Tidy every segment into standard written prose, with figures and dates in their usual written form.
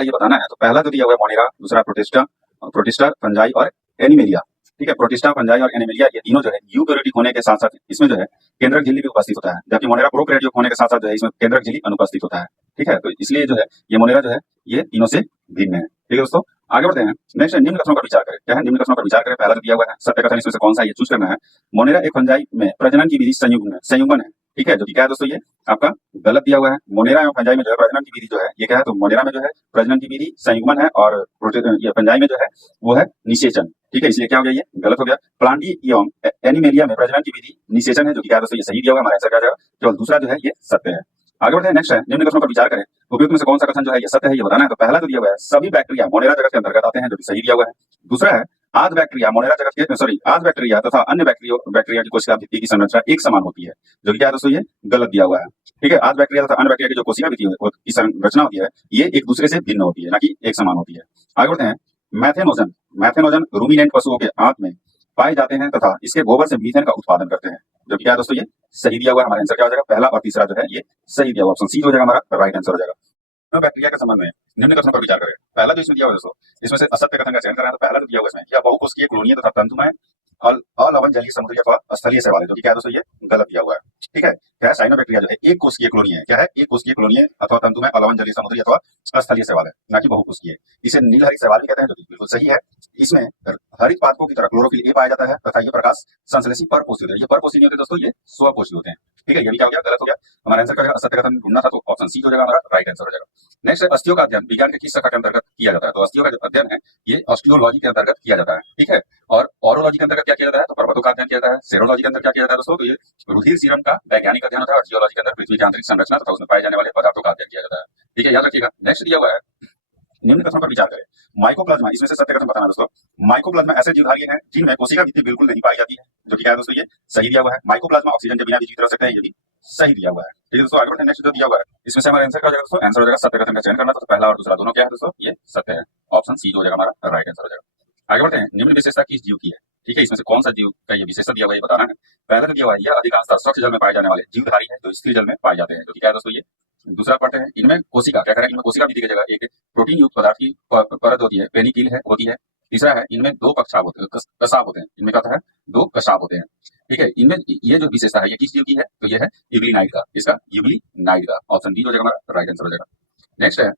ये बताना है। तो पहला जो दिया हुआ है मोनेरा, दूसरा प्रोटिस्टा, प्रोटिस्टा, फंजाई और एनिमेलिया। ठीक है, प्रोटिस्टा, फंजाई और एनिमेलिया ये तीनों जो है यूकेरियोटिक होने के साथ-साथ इसमें जो है केंद्रक झिल्ली भी उपस्थित होता है, जबकि मोनेरा प्रोकैरियोटिक होने के साथ-साथ जो है इसमें केंद्रक झिल्ली अनुपस्थित होता है। ठीक है, तो इसलिए जो है ये मोनेरा जो है ये तीनों से भिन्न है। ठीक है दोस्तों, आगे बढ़ते हैं। नेक्स्ट निम्न कथनों पर विचार करें। क्या है? निम्न कथनों पर विचार करें। पहला जो दिया हुआ है सत्य कथन, इसमें से कौन सा ये चूज करना है। मोनेरा एक फंजाई में प्रजनन की विधि संयुग्मन है। ठीक है, जो कि क्या है दोस्तों ये आपका गलत दिया हुआ है। मोनेरा एवं फंजाई में जो है प्रजनन की विधि जो है ये क्या है, तो मोनेरा में जो है प्रजनन की विधि संयुग्मन है और ये फंजाई में जो है वो है निषेचन। ठीक है, इसलिए क्या हो गया, ये गलत हो गया। प्लांटी एवं एनिमेलिया में प्रजनन की विधि निषेचन है, जो कि क्या है दोस्तों ये सही दिया हुआ है। हमारा आंसर क्या आ जाएगा, केवल दूसरा जो है ये सत्य है। आगे बढ़ते हैं। नेक्स्ट है निम्न कथनों पर विचार करें। उपयुक्त में से कौन सा कथन जो है ये सत्य है, ये बताना है। तो पहला जो दिया हुआ है सभी बैक्टीरिया मोनेरा जगत के अंतर्गत आते हैं, जो कि सही दिया हुआ है। दूसरा है आध बैक्टीरिया मोनेरा जगत के आध बैक्टीरिया तथा अन्य बैक्टीरिया की कोशिका भित्ति की संरचना एक समान होती है, जो कि क्या है दोस्तों ये गलत दिया हुआ है। ठीक है, आध बैक्टीरिया तथा अन्य बैक्टीरिया की जो कोशिका भित्ति की संरचना होती है ये एक दूसरे से भिन्न होती है, ना कि एक समान होती है। आगे बढ़ते हैं। मैथेनोजन मैथेनोजन रूमिनेंट पशुओं के आंत में पाए जाते हैं तथा इसके गोबर से मीथेन का उत्पादन करते हैं, जो कि क्या है दोस्तों ये सही दिया हुआ है। हमारा आंसर क्या हो जाएगा, पहला और तीसरा जो है ये सही दिया हुआ, ऑप्शन सी हो जाएगा हमारा राइट आंसर हो जाएगा। बैक्टीरिया के संबंध में निम्न कथनों पर विचार करें। पहला जो इसमें दिया हुआ है दोस्तों, इसमें से असत्य कथन का चयन करना है। तो पहला जो दिया हुआ है इसमें, यह बहुकोशिकीय कॉलोनियां तथा तंतुमय अलवण जलीय समुद्री अथवा स्थलीय शैवाल है, जो कि क्या है दोस्तों ये गलत दिया हुआ है। ठीक है, क्या है साइनोबैक्टीरिया जो है एक कोशिकीय कॉलोनी है। क्या है, एक कोशिकीय कॉलोनी है अथवा तंतुमय अलवण जलीय समुद्री अथवा स्थलीय शैवाल है, ना कि बहुकोशिकीय। इसे नीलहरित शैवाल भी कहते हैं, जो कि बिल्कुल सही है। इसमें हरित पादपों की तरह क्लोरोफिल ए पाया जाता है तथा ये प्रकाश संश्लेषी परपोषी होते हैं। ये परपोषी नहीं होते दोस्तों, ये स्वपोषी होते हैं। ठीक है, ये भी क्या हो गया, गलत हो गया। हमारा आंसर क्या हो जाएगा, असत्य कथन ढूंढना था तो ऑप्शन सी हो जाएगा हमारा राइट आंसर हो जाएगा। नेक्स्ट है अस्थियों का अध्ययन विज्ञान के किस शाखा के अंतर्गत किया जाता है। तो अस्थियों का जो अध्ययन है ये ऑस्टियोलॉजी के अंतर्गत किया जाता है। ठीक है, और ऑरोलॉजी के अंतर्गत क्या किया जाता है, तो पर्वतों का अध्ययन किया जाता है। सेरोलॉजी के अंदर क्या किया जाता है दोस्तों, तो ये रुधिर सीरम का वैज्ञानिक अध्ययन होता है। और जियोलॉजी के अंदर पृथ्वी की आंतरिक संरचना तथा उसमें पाए जाने वाले पदार्थों का अध्ययन किया जाता है। ठीक है, याद रखिएगा। नेक्स्ट दिया हुआ है निम्न कथनों पर विचार करें। माइकोप्लाज्मा, इसमें से सत्य कथन बताना दोस्तों। माइकोप्लाज्मा ऐसे जीवधारी हैं जिनमें कोशिका भित्ति बिल्कुल नहीं पाई जाती है, जो कि क्या है दोस्तों ये सही दिया हुआ है। माइकोप्लाज्मा ऑक्सीजन के बिना भी जीवित रह सकते हैं, ये भी सही दिया हुआ है। ठीक है दोस्तों, आगे बढ़ते हैं। नेक्स्ट जो दिया हुआ है इसमें से हमारा आंसर क्या हो जाएगा दोस्तों, आंसर हो जाएगा सत्य कथन का चयन करना। तो पहला और दूसरा दोनों क्या है दोस्तों, ये सत्य है, ऑप्शन सी हो जाएगा हमारा राइट आंसर हो जाएगा। आगे बढ़ते हैं। निम्न विशेषता किस जीव की है। ठीक है, इसमें से कौन सा जीव का ये विशेषता दिया हुआ है ये बताना है। पहला जो दिया हुआ है यह अधिकांशतः स्वच्छ जल में पाए जाने वाले जीवधारी है, जो स्थिर जल में पाए जाते हैं, जो कि क्या है दोस्तों ये। दूसरा पढ़ते हैं। इनमें कोशिका क्या करें, इनमें कोशिका विधि की जगह एक प्रोटीन युक्त पदार्थ की परत होती है, पेनिकिल है होती है। तीसरा है इनमें दो कक्षाभ होते हैं, कशाभ होते हैं। इनमें क्या होता है, दो कशाभ होते हैं। ठीक है, इनमें ये जो विशेषता है ये किस जीव की है, तो ये है यूग्लिनाइड का, इसका यूग्लिनाइड का, ऑप्शन डी हो जाएगा हमारा राइट आंसर हो जाएगा। नेक्स्ट है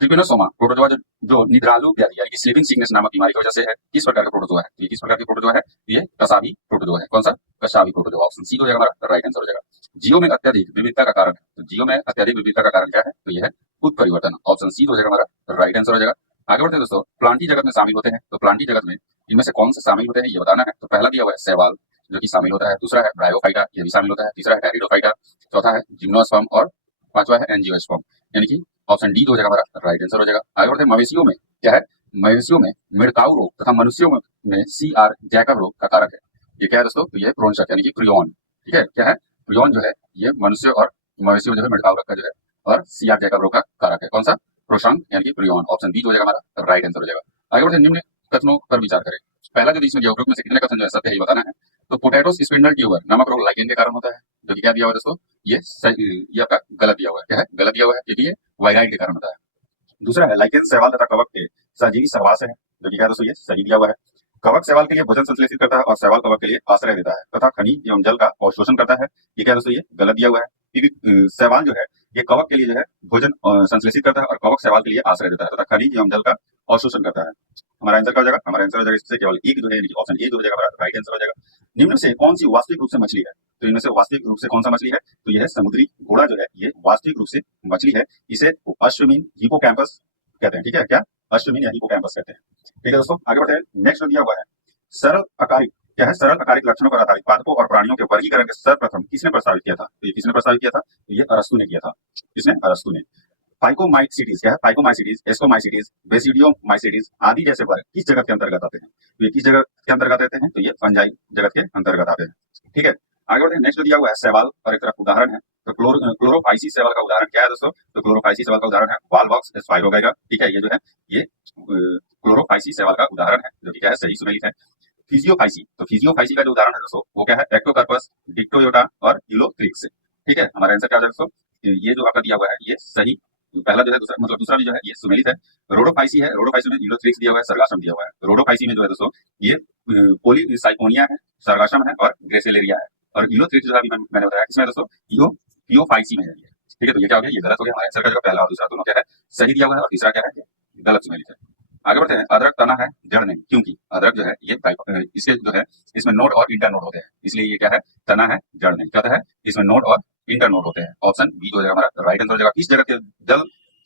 ट्रिपेनोसोमा प्रोटोजोआ जो निद्रालु व्याधि यानी कि स्लीपिंग सिकनेस नामक बीमारी की वजह से है, किस प्रकार का प्रोटोजोआ है। तो ये किस प्रकार की प्रोटोजोआ है, ये कसाबी प्रोटोजोआ है। कौन सा, कसाबी प्रोटोजोआ, ऑप्शन सी हो जाएगा हमारा राइट आंसर हो जाएगा। जियो में अत्यधिक विविधता का कारण है, तो जियो में अत्यधिक विविधता का कारण क्या है, तो ये है उत्परिवर्तन, ऑप्शन सी हो जाएगा हमारा राइट आंसर हो जाएगा। आगे बढ़ते हैं दोस्तों। प्लांटी जगत में शामिल होते हैं, तो प्लांटी जगत में इनमें से कौन से शामिल होते हैं ये बताना है। तो पहला दिया हुआ है शैवाल, जो कि शामिल होता है। दूसरा है ब्रायोफाइटा, ये भी शामिल होता है। तीसरा है टेरिडोफाइटा। चौथा है जिम्नोस्पर्म और पांचवा है एंजियोस्पर्म, यानी कि ऑप्शन डी हो जाएगा हमारा राइट आंसर हो जाएगा। आगे बढ़ते हैं। मवेशियों में क्या है, मवेशियों में मिड़काऊ रोग तथा मनुष्यों में CR जैकब रोग का कारक है। ये क्या है दोस्तों, तो ये प्रोन्शक यानी कि प्रियोन। ठीक है, क्या है प्रियोन जो है ये मनुष्य और मवेशियों जो है मिड़काऊ रोग का जो है और CR जैकब रोग का कारक है। कौन सा, प्रोशंक यानी कि प्रियोन, ऑप्शन डी हो जाएगा हमारा राइट आंसर हो जाएगा। आगे बढ़ते हैं। निम्न कथनों पर विचार करें। पहला जो इसमें दिया उपरोक्त में से कितने कथन जो है सत्य है ये बताना है। तो पोटैटो स्पिंडल ट्यूबर नामक रोग लाइकेन के कारण होता है, जो कि क्या दिया हुआ है दोस्तों, ये आपका गलत दिया हुआ है। क्या है, गलत दिया हुआ है, क्योंकि ये वायराइड के कारण होता है। दूसरा है लाइकेन शैवाल तथा कवक के सहजीवी सहवास है, जो कि क्या है दोस्तों ये सही दिया हुआ है। कवक शैवाल के लिए भोजन संश्लेषित करता है और शैवाल कवक के लिए आश्रय देता है तथा खनिज एवं जल का अवशोषण करता है। ये क्या है दोस्तों, ये गलत दिया हुआ है, क्योंकि शैवाल जो है ये कवक के लिए जो है भोजन संश्लेषित करता है और कवक शैवाल के लिए आश्रय देता है तथा खनिज एवं जल का अवशोषण करता है। हमारा आंसर क्या हो जाएगा, हमारा आंसर हो जाएगा इससे केवल एक जो है ऑप्शन ए जो हो जाएगा हमारा राइट आंसर हो जाएगा। निम्न से कौन सी वास्तविक रूप से मछली है। तो इनमें से वास्तविक रूप से कौन सा मछली है, तो यह है समुद्री घोड़ा जो है ये वास्तविक रूप से मछली है। इसे अश्वमीन हिपोकैम्पस कहते हैं। ठीक है, क्या अश्वमीन या हिपोकैम्पस कहते हैं। ठीक है दोस्तों, आगे बढ़ते हैं। नेक्स्ट दिया हुआ है सरल अकारिक, क्या है सरल अकारिक लक्षणों पर आधारित पादपों और प्राणियों के वर्गीकरण के सर्वप्रथम किसने प्रस्तावित किया था। तो ये किसने प्रस्तावित किया था, तो ये अरस्तु ने किया था। किसने, अरस्तु ने। फाइकोमाइसीटीज, क्या है फाइकोमाइसीटीज, एस्कोमाइसीटीज, बेसिडियोमाइसीटीज आदि जैसे वर्ग किस जगत के अंतर्गत आते हैं। तो ये किस जगत के अंतर्गत आते हैं, तो ये फंजाई जगत के अंतर्गत आते हैं। ठीक है, आगे बढ़ते हैं। नेक्स्ट दिया हुआ है शैवाल और एक तरफ उदाहरण है। तो क्लोरोफाइसिस शैवाल का उदाहरण क्या है दोस्तों, तो क्लोरोफाइसिस शैवाल का उदाहरण है वालवॉक्स स्पाइरोगाइगा। ठीक है, ये जो है ये क्लोरोफाइसिस शैवाल का उदाहरण है, जो कि क्या है सही सुमेलित है। फिजियोफाइसी, तो फिजियोफाइसी का जो उदाहरण है दोस्तों वो क्या है एक्टोकर्पस, डिक्टोयोटा और यूलोथ्रिक्स। ठीक है, हमारा आंसर क्या हो जाएगा दोस्तों, ये जो आपका दिया हुआ है ये सही पहला जो है दूसरा मतलब दूसरा भी जो है ये सुमेलित है। रोडोफाइसी है, रोडोफाइसी में इलोथ्रिक्स दिया हुआ है, सर्गासम दिया हुआ है। रोडोफाइसी में जो है दोस्तों ये पोलीसाइकोनिया है, सर्गासम है और ग्रेसिलेरिया है। और इलोथ्रिक्स जो है अभी मैंने बताया किसमें है दोस्तों, पियोफाइसी में है ये। ठीक है, तो ये क्या हो गया, ये गलत हो गया। हमारे आंसर का जो पहला और दूसरा दोनों क्या है, सही दिया हुआ है, और तीसरा क्या है, ये गलत सुमेलित है। आगे बढ़ते हैं। अदरक तना है, जड़ नहीं, क्योंकि अदरक जो है ये इसके जो है इसमें नोड और इंटर नोड होते हैं, इसलिए ये क्या है, तना है, जड़ नहीं। क्या है, इसमें नोड और इंटर नोड होते हैं। ऑप्शन बी जो है हमारा राइट आंसर हो जाएगा। किस जगत के जल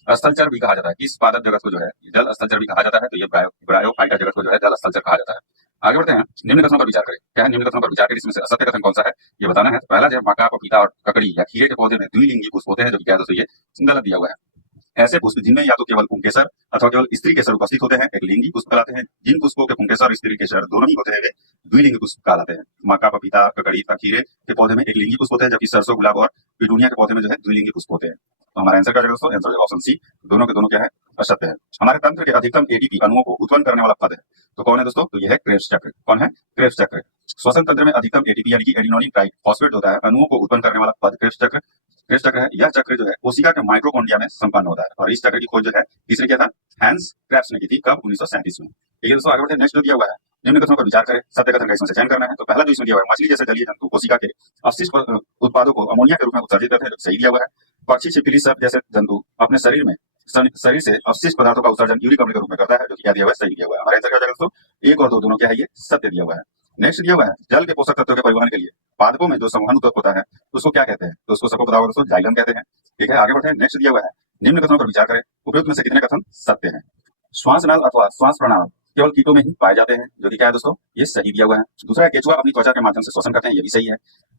स्थलचर भी कहा जाता है, किस पादप जगत को जो है जल स्थलचर भी कहा जाता है, तो ये ब्रायोफाइटा जगत को जो है जल स्थलचर कहा जाता है। आगे बढ़ते हैं। निम्न कथनों पर विचार करें। क्या है, निम्न कथनों पर विचार करें, इसमें से असत्य कथन कौन सा है, ये बताना है। तो पहला जो है मक्का, पपीता और ककड़ी या खीरे के पौधे में द्विलिंगी पुष्प होते हैं, जो कि क्या है दोस्तों, ये गलत दिया हुआ है। ऐसे पुष्प जिनमें या तो केवल पुंकेसर अथवा केवल स्त्री केसर उपस्थित होते हैं, एक लिंगी पुष्प कहलाते हैं। जिन पुष्पों के पुंकेसर और स्त्री केसर दोनों ही होते हैं, वे द्विलिंगी पुष्प कहलाते हैं। मक्का, पपीता, ककड़ी तथा खीरे के पौधे में एक लिंगी पुष्प होते हैं, जबकि सरसों, गुलाब और पिटूनिया के पौधे में जो है द्विलिंगी पुष्प होते हैं। तो हमारा आंसर क्या है दोस्तों, आंसर ऑप्शन सी, दोनों के दोनों क्या है, असत्य है। हमारे तंत्र के अधिकतम एटीपी अणुओं को उत्पन्न करने वाला पद है, तो कौन है दोस्तों, तो यह है क्रेब्स चक्र। कौन है, क्रेब्स चक्र। श्वसन तंत्र में अधिकतम एटीपी यानी कि एडिनोलिन ट्राइफॉस्फेट होता है, अणुओं को उत्पन्न करने वाला पद क्रेब्स चक्र। क्रेब्स चक्र है। यह चक्र जो है कोशिका के माइटोकॉन्ड्रिया में संपन्न होता है, और इस चक्र की खोज जो है किसने किया था, हैंस क्रेब्स ने की थी। कब, 1937 में। ठीक है दोस्तों, आगे बढ़ते हैं। नेक्स्ट जो दिया हुआ है, निम्न कथनों पर विचार करें, सत्य कथन का इसमें से चयन करना है। तो पहला जो इसमें दिया हुआ है, मछली जैसे जलीय जंतु कोशिका के अपशिष्ट उत्पादों को अमोनिया के रूप में उत्सर्जित करते हैं, जो सही दिया हुआ है। पक्षी, छिपकली, सर्प जैसे जंतु अपने शरीर से अपशिष्ट पदार्थों का उत्सर्जन यूरिक अम्ल के रूप में करता है, जो क्या दिया हुआ है, सही दिया हुआ है। हमारे आंसर क्या हो जाएगा दोस्तों, एक और दो दोनों क्या है, ये सत्य दिया हुआ है। नेक्स्ट दिया हुआ है, जल के पोषक तत्वों के परिवहन के लिए पादपों में जो संवहन ऊतक होता है उसको क्या कहते हैं, तो उसको सबको पता होगा दोस्तों, जाइलम कहते हैं। ठीक है, आगे बढ़ते हैं। नेक्स्ट दिया हुआ है, निम्न कथनों पर विचार करें, उपयुक्त में से कितने कथन सत्य हैं। श्वास नल अथवा श्वास प्रणाल केवल कीटों में ही पाए जाते हैं, जो कि क्या है दोस्तों, ये सही दिया हुआ है। दूसरा है, केचुआ अपनी त्वचा के माध्यम से श्वसन करते हैं, ये भी सही है।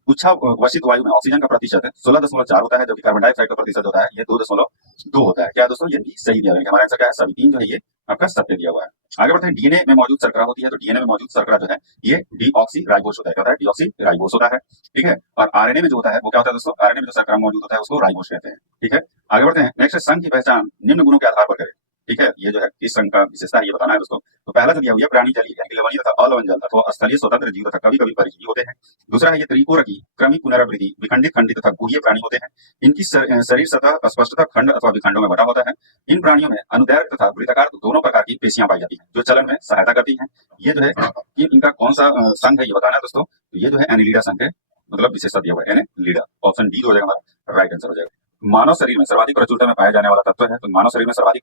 उच्छा वशित वायु में ऑक्सीजन का प्रतिशत 16.4 होता है, जो कि कार्बन डाइऑक्साइड का प्रतिशत होता है ये 2.2 होता है। क्या है दोस्तों, ये भी सही दिया हुआ है। हमारा आंसर क्या है, सभी तीन जो है ये आपका सत्य दिया हुआ है। आगे बढ़ते हैं। डीएनए में मौजूद शर्करा होती है, तो डीएनए में मौजूद शर्करा जो है ये डीऑक्सी राइबोस होता है। क्या होता है, डीऑक्सी राइबोस होता है। ठीक है, और आरएनए में जो होता है वो क्या होता है दोस्तों, आरएनए में जो शर्करा मौजूद होता है उसको राइबोस कहते हैं। ठीक है, आगे बढ़ते हैं। नेक्स्ट, संघ की पहचान निम्न गुणों के आधार पर करें। ठीक है, ये जो है किस संघ का विशेषता है ये बताना है दोस्तों। तो पहला जो दिया हुआ है, प्राणी जलीय यानी कि लवणीय तथा अलवणीय अथवा स्थलीय स्वतंत्र जीव तथा कभी कभी परजीवी होते हैं। दूसरा है, ये त्रिकोणकी क्रमिक पुनरावृत्ति विखंडित खंडित तथा गुह्य प्राणी होते हैं। इनकी शरीर सतह स्पष्टतः खंड अथवा विखंडों में बटा होता है। इन प्राणियों में अनुदैर्घ्य तथा वृत्ताकार दोनों प्रकार की पेशियां पाई जाती हैं, जो चलन में सहायता करती हैं। ये जो है कि इनका कौन सा संघ है ये बताना है दोस्तों। तो ये जो है एनिलिडा संघ है, मतलब विशेषता दिया हुआ है एनिलिडा। ऑप्शन डी हो जाएगा हमारा राइट आंसर हो जाएगा। मानव शरीर में सर्वाधिक प्रचुरता में पाया जाने वाला तत्व है, तो मानव शरीर में सर्वाधिक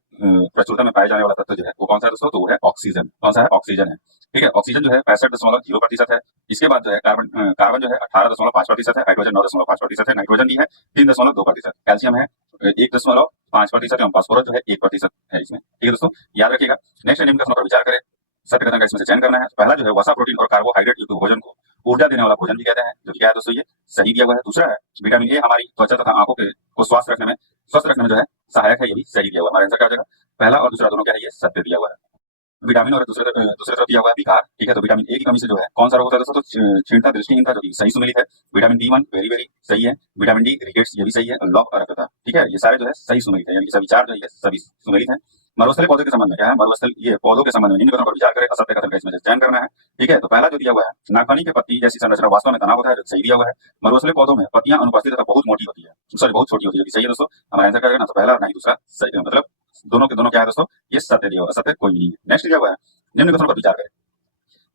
प्रचुरता में पाया जाने वाला तत्व जो है वो कौन सा है दोस्तों, तो वो है ऑक्सीजन। कौन सा है, ऑक्सीजन है। ठीक है, ऑक्सीजन जो है 65.0% है। इसके बाद जो है कार्बन जो है 18.5% है, हाइड्रोजन 9.5% है, नाइट्रोजन भी है 3.2%, कैल्शियम है 1.5% एवं फास्फोरस जो है 1% है इसमें। ठीक है दोस्तों, याद रखिएगा। नेक्स्ट निम्न कथनों पर विचार करें, सत्य कथन का इसमें से चयन करना है। पहला जो है, वसा, प्रोटीन और कार्बोहाइड्रेट युक्त भोजन को ऊर्जा देने वाला भोजन भी कहते हैं, जो कि क्या है दोस्तों, ये सही दिया हुआ है। दूसरा है, विटामिन ए हमारी त्वचा तथा आंखों को स्वस्थ रखने में जो है सहायक है, ये भी सही दिया हुआ है। हमारा आंसर क्या हो जाएगा, पहला और दूसरा दोनों क्या है, ये सत्य दिया हुआ है। विटामिन और दूसरे तरफ दिया हुआ है विकार। ठीक है, तो विटामिन ए की कमी से जो है कौन सा रोग होता है दोस्तों, तो क्षीणता, दृष्टिहीनता, जो कि सही सुमेलित है। विटामिन B1 वेरी वेरी सही है। विटामिन डी रिकेट्स, ये भी सही है। लॉक अरक्तता, ठीक है, ये सारे जो है सही सुमेलित है, यानी कि सभी चार जो है सभी सुमेलित है। मरुस्थलीय पौधे के संबंध में क्या है, मरुस्थल ये पौधों के संबंध में निम्न कथनों पर विचार करें, असत्य कथन का इसमें से चयन करना है। ठीक है, तो पहला जो दिया हुआ है, नागफनी के पत्ती जैसी संरचना वास्तव में तनाव होता है, जो सही दिया हुआ है। मरुस्थलीय पौधों में पत्तियां अनुपस्थित तथा बहुत मोटी होती है, सॉरी बहुत छोटी होती है, जो कि सही है दोस्तों। हमारा आंसर क्या है ना, तो पहला और नहीं दूसरा सही, मतलब दोनों के दोनों क्या है दोस्तों, ये सत्य दिया हुआ, असत्य कोई नहीं है। नेक्स्ट दिया हुआ है, निम्न कथनों पर विचार करें।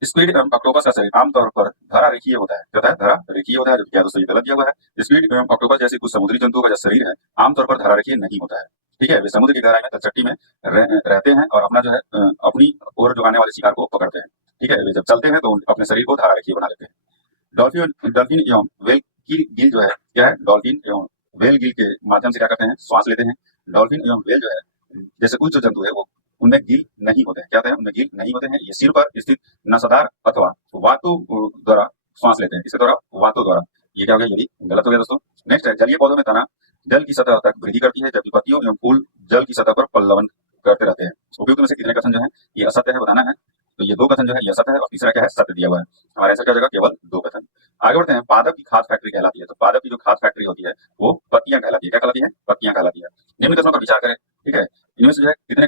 स्क्विड एवं ऑक्टोपस का शरीर आमतौर पर धरा रेखीय होता है। क्या होता है, धरा रेखीय होता है, जो क्या दोस्तों ये गलत दिया हुआ है। स्क्विड एवं ऑक्टोपस जैसे कुछ समुद्री जंतुओं का जो शरीर है आमतौर पर धरा रेखीय नहीं होता है। ठीक है, वे समुद्र की गहराई में तलछटी में रहते हैं और अपना जो है अपनी ओर जो आने वाले शिकार को पकड़ते हैं। ठीक है, वे जब चलते हैं तो अपने शरीर को धारा रेखीय बना लेते हैं। डॉल्फिन एवं व्हेल की गिल जो है क्या है, डॉल्फिन एवं व्हेल गिल के माध्यम से क्या करते हैं, श्वास लेते हैं। डॉल्फिन एवं व्हेल जो है जैसे कुछ जो जंतु है वो उनमें गिल नहीं होते हैं। क्या होते हैं, उनमें गिल नहीं होते हैं। ये सिर पर स्थित नसदार अथवा वातु द्वारा श्वास लेते हैं, इसके द्वारा वातु द्वारा। ये क्या हो गया, ये भी गलत हो गया दोस्तों। नेक्स्ट है, जलीय पौधों में तना जल की सतह तक वृद्धि करती है, जबकि पत्तियों एवं फूल जल की सतह पर पल्लवन करते रहते हैं। उपयुक्त में से कितने कथन जो है ये असत्य है बताना है। तो ये दो कथन जो है ये असत्य है, और तीसरा क्या है, सत्य दिया हुआ है। हमारे आंसर क्या जगह केवल दो कथन। आगे बढ़ते हैं, पादप की खाद फैक्ट्री कहलाती है। तो पादप की जो खाद फैक्ट्री होती है वो पत्तियां कहलाती है। क्या कहलाती है, पत्तियां कहलाती है। निम्न कथनों पर विचार करें। ठीक है, इनमें से जो है कितने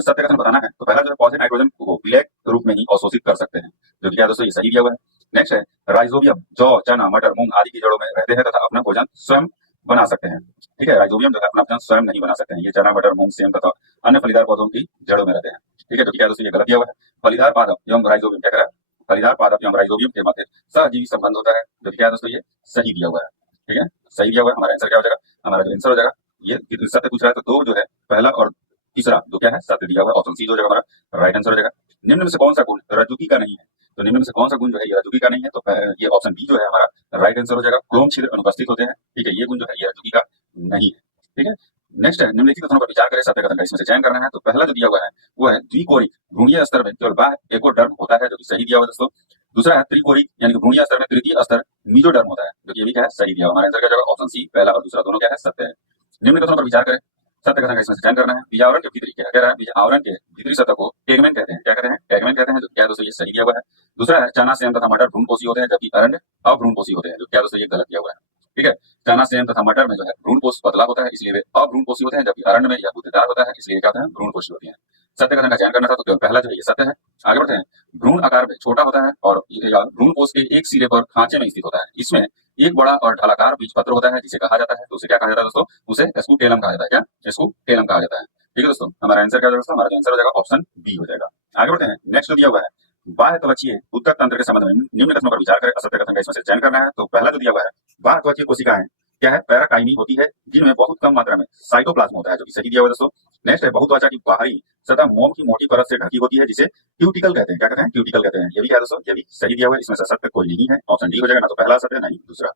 सत्य कथन बताना है। तो पहला जो है, पौधे नाइट्रोजन को विलेय रूप में ही अवशोषित कर सकते हैं, जो कि क्या दोस्तों ये सही दिया हुआ है। नेक्स्ट है, राइजोबियम जौ, चना, मटर, मूंग आदि की जड़ों में रहते हैं तथा अपना भोजन स्वयं बना सकते हैं। ठीक है, राइजोबियम जो है अपना अपना स्वयं नहीं बना सकते हैं। ये चना, मटर, मूंग, सेम तथा अन्य फलीदार पौधों की जड़ों में रहते हैं। ठीक है, जो कि क्या है दोस्तों, ये गलत दिया हुआ है। फलीदार पादप एवं राइजोबियम क्या कह रहा है, फलीदार पादप एवं राइजोबियम के मध्य सहजीवी संबंध होता है, जो कि क्या है दोस्तों, ये सही दिया हुआ है। ठीक है, सही दिया हुआ है। हमारा आंसर क्या हो जाएगा, हमारा जो आंसर हो जाएगा, ये कितने सत्य पूछ रहा है तो दो जो है पहला और तीसरा जो क्या है सत्य दिया हुआ है, ऑप्शन सी हो जाएगा हमारा राइट आंसर हो जाएगा। निम्न में से कौन सा गुण रज्जुकी का नहीं है, तो निम्न में से कौन सा गुण जो है ये रज्जुकी का नहीं है, तो ये ऑप्शन बी जो है हमारा राइट आंसर हो जाएगा। क्लोम छिद्र अनुपस्थित होते हैं। ठीक है, ये गुण जो है ये रज्जुकी का नहीं है। ठीक है, नेक्स्ट है निम्नलिखित कथनों पर विचार करें, सत्य कथन का इसमें से चयन करना है। तो पहला जो दिया हुआ है वो है द्विकोरिक भ्रूणीय स्तर में केवल बाह्य एकोडर्म होता है, जो कि सही दिया हुआ है दोस्तों। दूसरा है त्रिकोरिक यानी कि भ्रूणीय स्तर में तृतीय स्तर मीजोडर्म होता है, जो कि ये भी क्या है सही दिया हुआ। हमारा आंसर क्या जाएगा, ऑप्शन सी पहला और दूसरा दोनों क्या है सत्य है। निम्न कथनों पर विचार करें, सत्य कथन का इसमें से चयन करना है। बीजावरण के भीतरी क्या कह रहा है, बीजावरण के भीतरी सतह को टेगमेन कहते हैं। क्या कहते हैं, टेगमेन कहते हैं, जो क्या है दोस्तों ये सही दिया हुआ है। दूसरा है चना, सेम तथा मटर भ्रूणपोषी होते हैं, जबकि अरंड अभ्रूणपोषी होते हैं, जो क्या दोस्तों ये गलत दिया हुआ है। ठीक है, चना, सेम तथा मटर में जो है भ्रूणपोष पतला होता है, इसलिए वे अभ्रूणपोषी होते हैं, जबकि अरंड में यह गूदेदार होता है, इसलिए क्या होता है भ्रूणपोषी होती है। सत्य कथन का चयन करना था, तो केवल पहला जो है ये सत्य है। आगे बढ़ते हैं, भ्रूण आकार में छोटा होता है और भ्रूणपोष के एक सिरे पर खांचे में स्थित होता है। इसमें एक बड़ा और ढलाकार बीजपत्र होता है, जिसे कहा जाता है, तो उसे क्या कहा जाता है दोस्तों, उसे स्कूटेलम कहा जाता है। क्या स्कूटेलम कहा जाता है। ठीक है दोस्तों, हमारा आंसर क्या हो जाएगा दोस्तों, हमारा आंसर हो जाएगा ऑप्शन बी हो जाएगा। आगे बढ़ते हैं, नेक्स्ट जो दिया हुआ है बाह्य त्वचीय उत्तक तंत्र के संबंध में निम्न कथनों पर विचार करें। असत्य कथन का इसमें से चयन करना है। तो पहला जो दिया हुआ है बाह्य त्वचीय कोशिकाएं क्या है, पैराकाइनी होती है, जिनमें बहुत कम मात्रा में साइटोप्लाज्म होता है, जो कि सही दिया हुआ है दोस्तों। नेक्स्ट है बहुत्वचा की बाहरी सतह मोम की मोटी परत से ढकी होती है, जिसे क्यूटिकल कहते हैं। क्या कहते हैं, क्यूटिकल कहते हैं। ये भी क्या है दोस्तों, ये भी सही दिया हुआ है। इसमें से सत्य कोई नहीं है, ऑप्शन डी हो जाएगा। ना तो पहला सत्य नहीं दूसरा।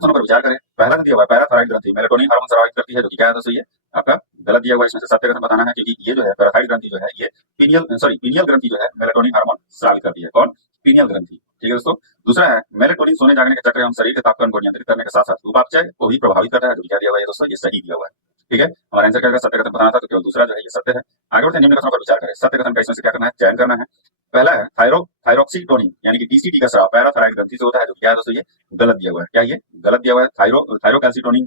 दोनों पर विचार करें, पहला जो दिया हुआ है पैराथायराइड ग्रंथि मेलेटोनिन हार्मोन स्रावित करती है, जो कि क्या है दोस्तों ये आपका गलत दिया हुआ है। इसमें से सत्य कथन बताना है, क्योंकि ये जो है पैराथायराइड ग्रंथि जो है ये पीनियल ग्रंथि जो है मेलेटोनिन हार्मोन स्रावित करती है। कौन, पीनियल ग्रंथि। ठीक है दोस्तों। दूसरा है मेलेटोनिन सोने जागने के चक्र एवं शरीर के तापमान को नियंत्रित करने के साथ साथ उपापचय को भी प्रभावित करता है, जो क्या दिया हुआ है दोस्तों, ये सही दिया हुआ है। ठीक है, हमारा आंसर क्या होगा, सत्य कथन बताना था, तो केवल दूसरा जो है ये सत्य है। आगे बढ़ते हैं, निम्न कथनों पर विचार करें। सत्य कथन का इसमें से क्या करना है, चयन करना है। पहला है थायरोक्सीटोनिन यानी कि टीसीटी का स्राव पैराथायराइड ग्रंथि से होता है, जो क्या है दोस्तों ये गलत दिया हुआ है। क्या ये गलत दिया हुआ है, थायरोकैल्सिटोनिन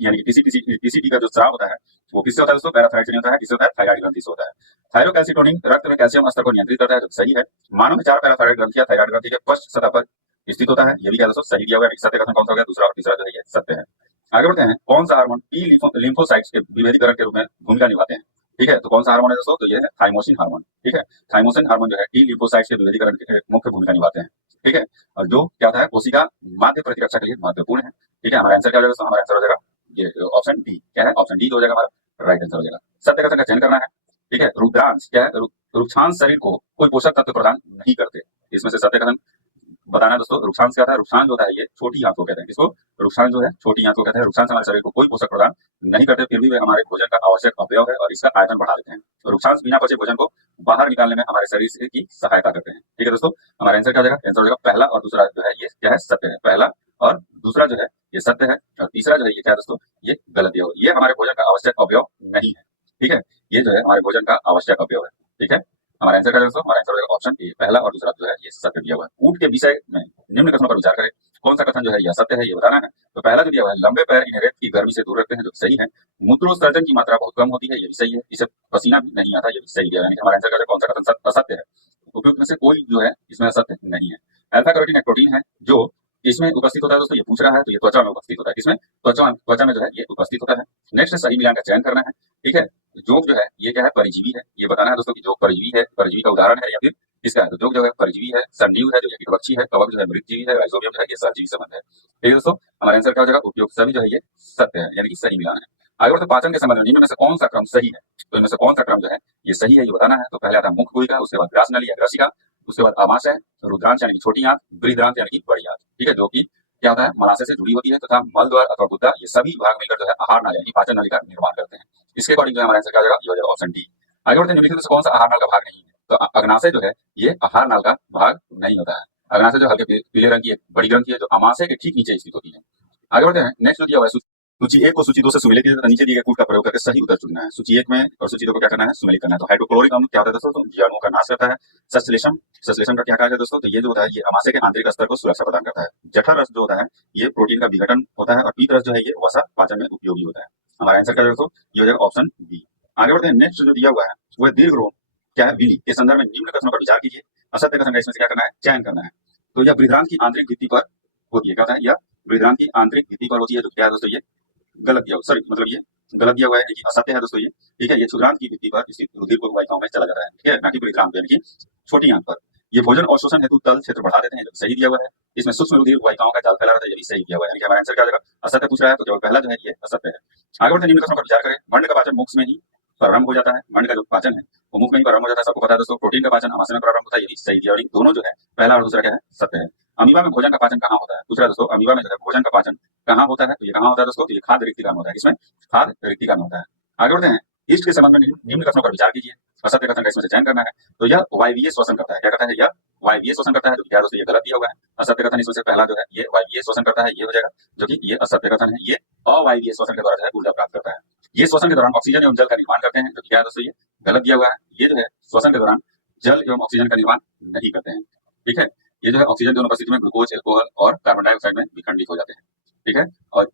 यानी कि टीसीटी का जो स्राव होता है वो किससे होता है दोस्तों, पैराथायराइड से नहीं होता है, किससे होता है, थायराइड ग्रंथि से होता है। थायरोकैल्सिटोनिन रक्त में कैल्शियम स्तर को नियंत्रित करता है, जो सही है। मानव में 4 पैराथायराइड ग्रंथियां थायराइड ग्रंथि के पश्च सतह पर स्थित होता है, ये भी क्या दोस्तों सही दिया हुआ है। सत्य कथन कौन सा हो गया, दूसरा और तीसरा जो है ये सत्य है। आगे बढ़ते हैं, कौन सा हार्मोन टी लिम्फोसाइट्स के विभेदीकरण के रूप में भूमिका निभाते हैं। ठीक है, तो कौन सा हार्मोन है दोस्तों, तो ये है थाइमोसिन हार्मोन। ठीक है, थाइमोसिन हार्मोन जो है टी लिम्फोसाइट्स के विभेदीकरण की मुख्य भूमिका निभाते हैं। ठीक है, और जो क्या होता है कोशिका माध्य प्रतिरक्षा के लिए महत्वपूर्ण है। ठीक है, हमारा आंसर क्या हो जाएगा दोस्तों, हमारा आंसर हो जाएगा ये ऑप्शन डी। क्या है, ऑप्शन डी हो जाएगा हमारा राइट आंसर हो जाएगा। सत्य कथन का चयन करना है। ठीक है, रुद्रांश क्या है, रुक्षांश शरीर को कोई पोषक तत्व प्रदान नहीं करते। इसमें से सत्य कथन बताना है दोस्तों। रुक्षांश क्या होता है, रुक्षांश जो होता है ये छोटी आंत को कहते हैं। इसको रुक्षांश जो है छोटी आंत को कहते हैं। रुक्षांश हमारे शरीर को कोई पोषक प्रदान नहीं करते, फिर भी वे हमारे भोजन का आवश्यक अवयव है और इसका आयतन बढ़ा देते हैं। तो रुक्षांश बिना पचे भोजन को बाहर निकालने में हमारे शरीर से की सहायता करते हैं। ठीक है दोस्तों, हमारा आंसर क्या हो जाएगा, आंसर हो जाएगा पहला और दूसरा जो है ये क्या है सत्य है। पहला और दूसरा जो है ये सत्य है और तीसरा जो है ये क्या है दोस्तों, ये गलत है। ये हमारे भोजन का आवश्यक अवयव नहीं है। ठीक है, ये जो है हमारे भोजन का आवश्यक अवयव है। ठीक है, हमारा आंसर क्या है दोस्तों, हमारा आंसर हो जाएगा ऑप्शन ए। पहला और दूसरा जो है ये सत्य दिया हुआ है। ऊंट के विषय में निम्न कथनों पर विचार करें। कौन सा कथन जो है यह सत्य है, ये बताना है। तो पहला जो दिया हुआ है लंबे पैर इन्हें रेत की गर्मी से दूर रखते हैं, जो सही है। मूत्रोत्सर्जन की मात्रा बहुत कम होती है, ये भी सही है। इसे पसीना भी नहीं आता, ये भी सही दिया है। हमारा आंसर क्या है, कौन सा कथन असत्य है, उपयुक्त में से कोई जो है इसमें असत्य नहीं है। अल्फा कैरोटीन एक प्रोटीन है जो इसमें उपस्थित होता है दोस्तों, ये पूछ रहा है, तो ये त्वचा में उपस्थित होता है। इसमें त्वचा में जो है ये उपस्थित होता है। नेक्स्ट सही मिलान का चयन करना है। ठीक है, जोक जो है ये क्या है, परिजीवी है। ये बताना है दोस्तों कि जोक परिजीवी है, परिजीवी का उदाहरण है या फिर किसका है, तो जोक जो है परिजीवी है। संजीव है जो कीटपक्षी है, कवक जो है मृतजीवी है, राइजोबियम जो है ये सहजीवी संबंध है। ठीक है दोस्तों, हमारा आंसर क्या हो जाएगा, उपयुक्त सभी जो है ये सत्य है, यानी कि सही मिलान है। आगे बढ़ते पाचन के संबंध में निम्न में से कौन सा क्रम सही है, तो इनमें से कौन सा क्रम जो है ये सही है, ये बताना है। तो पहले आता है मुख गुहिका, उसके बाद ग्रासनली या ग्रसिका, उसके बाद आमाशय, रुद्रांश यानी कि छोटी आंत, बृहदांत यानी कि बड़ी आंत। ठीक है, जो कि क्या होता है मलाशय से जुड़ी होती है तथा मल द्वार अथवा गुद्दा ये सभी भाग मिलकर जो है आहार नाली यानी कि पाचन नली का निर्माण करते हैं। इसके अकॉर्डिंग जो हमारा आंसर क्या हो जाएगा, ये हो जाएगा ऑप्शन डी। आगे बढ़ते हैं, निम्नलिखित में से कौन सा आहार नाल का भाग नहीं है, तो अग्नाशय जो है ये आहार नाल का भाग नहीं होता है। अग्नाशय जो हल्के पीले रंग की एक बड़ी ग्रंथि है जो अमाशय के ठीक नीचे स्थित होती है। आगे बढ़ते हैं, नेक्स्ट जो दिया हुआ है सूची 1 को सूची 2 से सुमेलित किया, नीचे दिए गए कूट का प्रयोग करके सही उत्तर चुनना है। सूची 1 में और सूची 2 को क्या करना है, सुमेलित करना है। तो हाइड्रोक्लोरिक अम्ल क्या होता है दोस्तों, तो जीवाणुओं का नाश करता है। संश्लेषण का क्या कार्य है दोस्तों, तो ये जो होता है ये अमाशय के आंतरिक स्तर को सुरक्षा प्रदान करता है। जठर रस जो होता है ये प्रोटीन का विघटन होता है और पीत रस जो है ये वसा पाचन में उपयोगी होता है। हमारा आंसर क्या है दोस्तों, ये हो जाएगा ऑप्शन बी। आगे बढ़ते हैं, नेक्स्ट जो दिया हुआ है वह दीर्घ रोम क्या है, बिली के संदर्भ में निम्न कथनों पर विचार कीजिए। असत्य कथन का इसमें से क्या करना है, चयन करना है। तो यह बृहदांत की आंतरिक भित्ति पर होती है, क्या होता है, यह बृहदांत की आंतरिक भित्ति पर होती है, जो क्या है दोस्तों ये गलत दिया हुआ, सॉरी मतलब ये गलत दिया हुआ है कि असत्य है दोस्तों ये, ठीक है। ये क्षुद्रांत की भित्ति पर स्थित रुधिर को वाहिकाओं में चला जाता है, ठीक है, ना कि परिक्रांत यानी कि छोटी आंत पर। ये भोजन और शोषण हेतु तल क्षेत्र बढ़ा देते हैं, जो सही दिया हुआ है। इसमें सूक्ष्म रुधिर वाहिकाओं का जाल फैला रहता है, ये भी सही दिया हुआ है, यानी कि हमारा आंसर क्या हो जाएगा, असत्य पूछ रहा है तो केवल पहला जो है ये असत्य है। आगे बढ़ते निम्न कथनों पर विचार करें। मंड का पाचन मुख में ही प्रारंभ हो जाता है, मंड का जो पाचन है वो मुख में ही प्रारंभ हो जाता है, सबको पता है दोस्तों। प्रोटीन का पाचन आमाशय में प्रारंभ होता है, ये भी सही दिया, और दोनों जो है पहला और दूसरा क्या है, सत्य है। अमीबा में भोजन का पाचन कहाँ होता है, पूछ रहा है दोस्तों, अमीबा में जो है भोजन का पाचन कहाँ होता है, तो ये कहाँ होता है दोस्तों, तो ये खाद्य रिक्तिका में होता है। इसमें खाद्य रिक्तिका में होता है। आगे बढ़ते हैं, ईस्ट के संबंध में निम्न कथनों पर विचार कीजिए, असत्य कथन का इसमें से चयन करना है। तो यह वायवीय श्वसन करता है, क्या करता है, यह वायवीय श्वसन करता है, जो क्या दोस्तों ये गलत दिया हुआ है। असत्य कथन इसमें से पहला जो है ये वायवीय श्वसन करता है, ये हो जाएगा, जो कि ये असत्य कथन है। ये अवायवीय श्वसन के द्वारा जो है ऊर्जा प्राप्त करता है। ये श्वसन के दौरान ऑक्सीजन एवं जल का निर्माण करते हैं, जो क्या है दोस्तों ये गलत दिया हुआ है। ये जो है श्वसन के दौरान जल एवं ऑक्सीजन का निर्माण नहीं करते हैं, ठीक है। ये जो है ऑक्सीजन की अनुपस्थिति में ग्लूकोज, एल्कोहल और कार्बन डाइऑक्साइड में विखंडित हो जाते हैं, ठीक है। और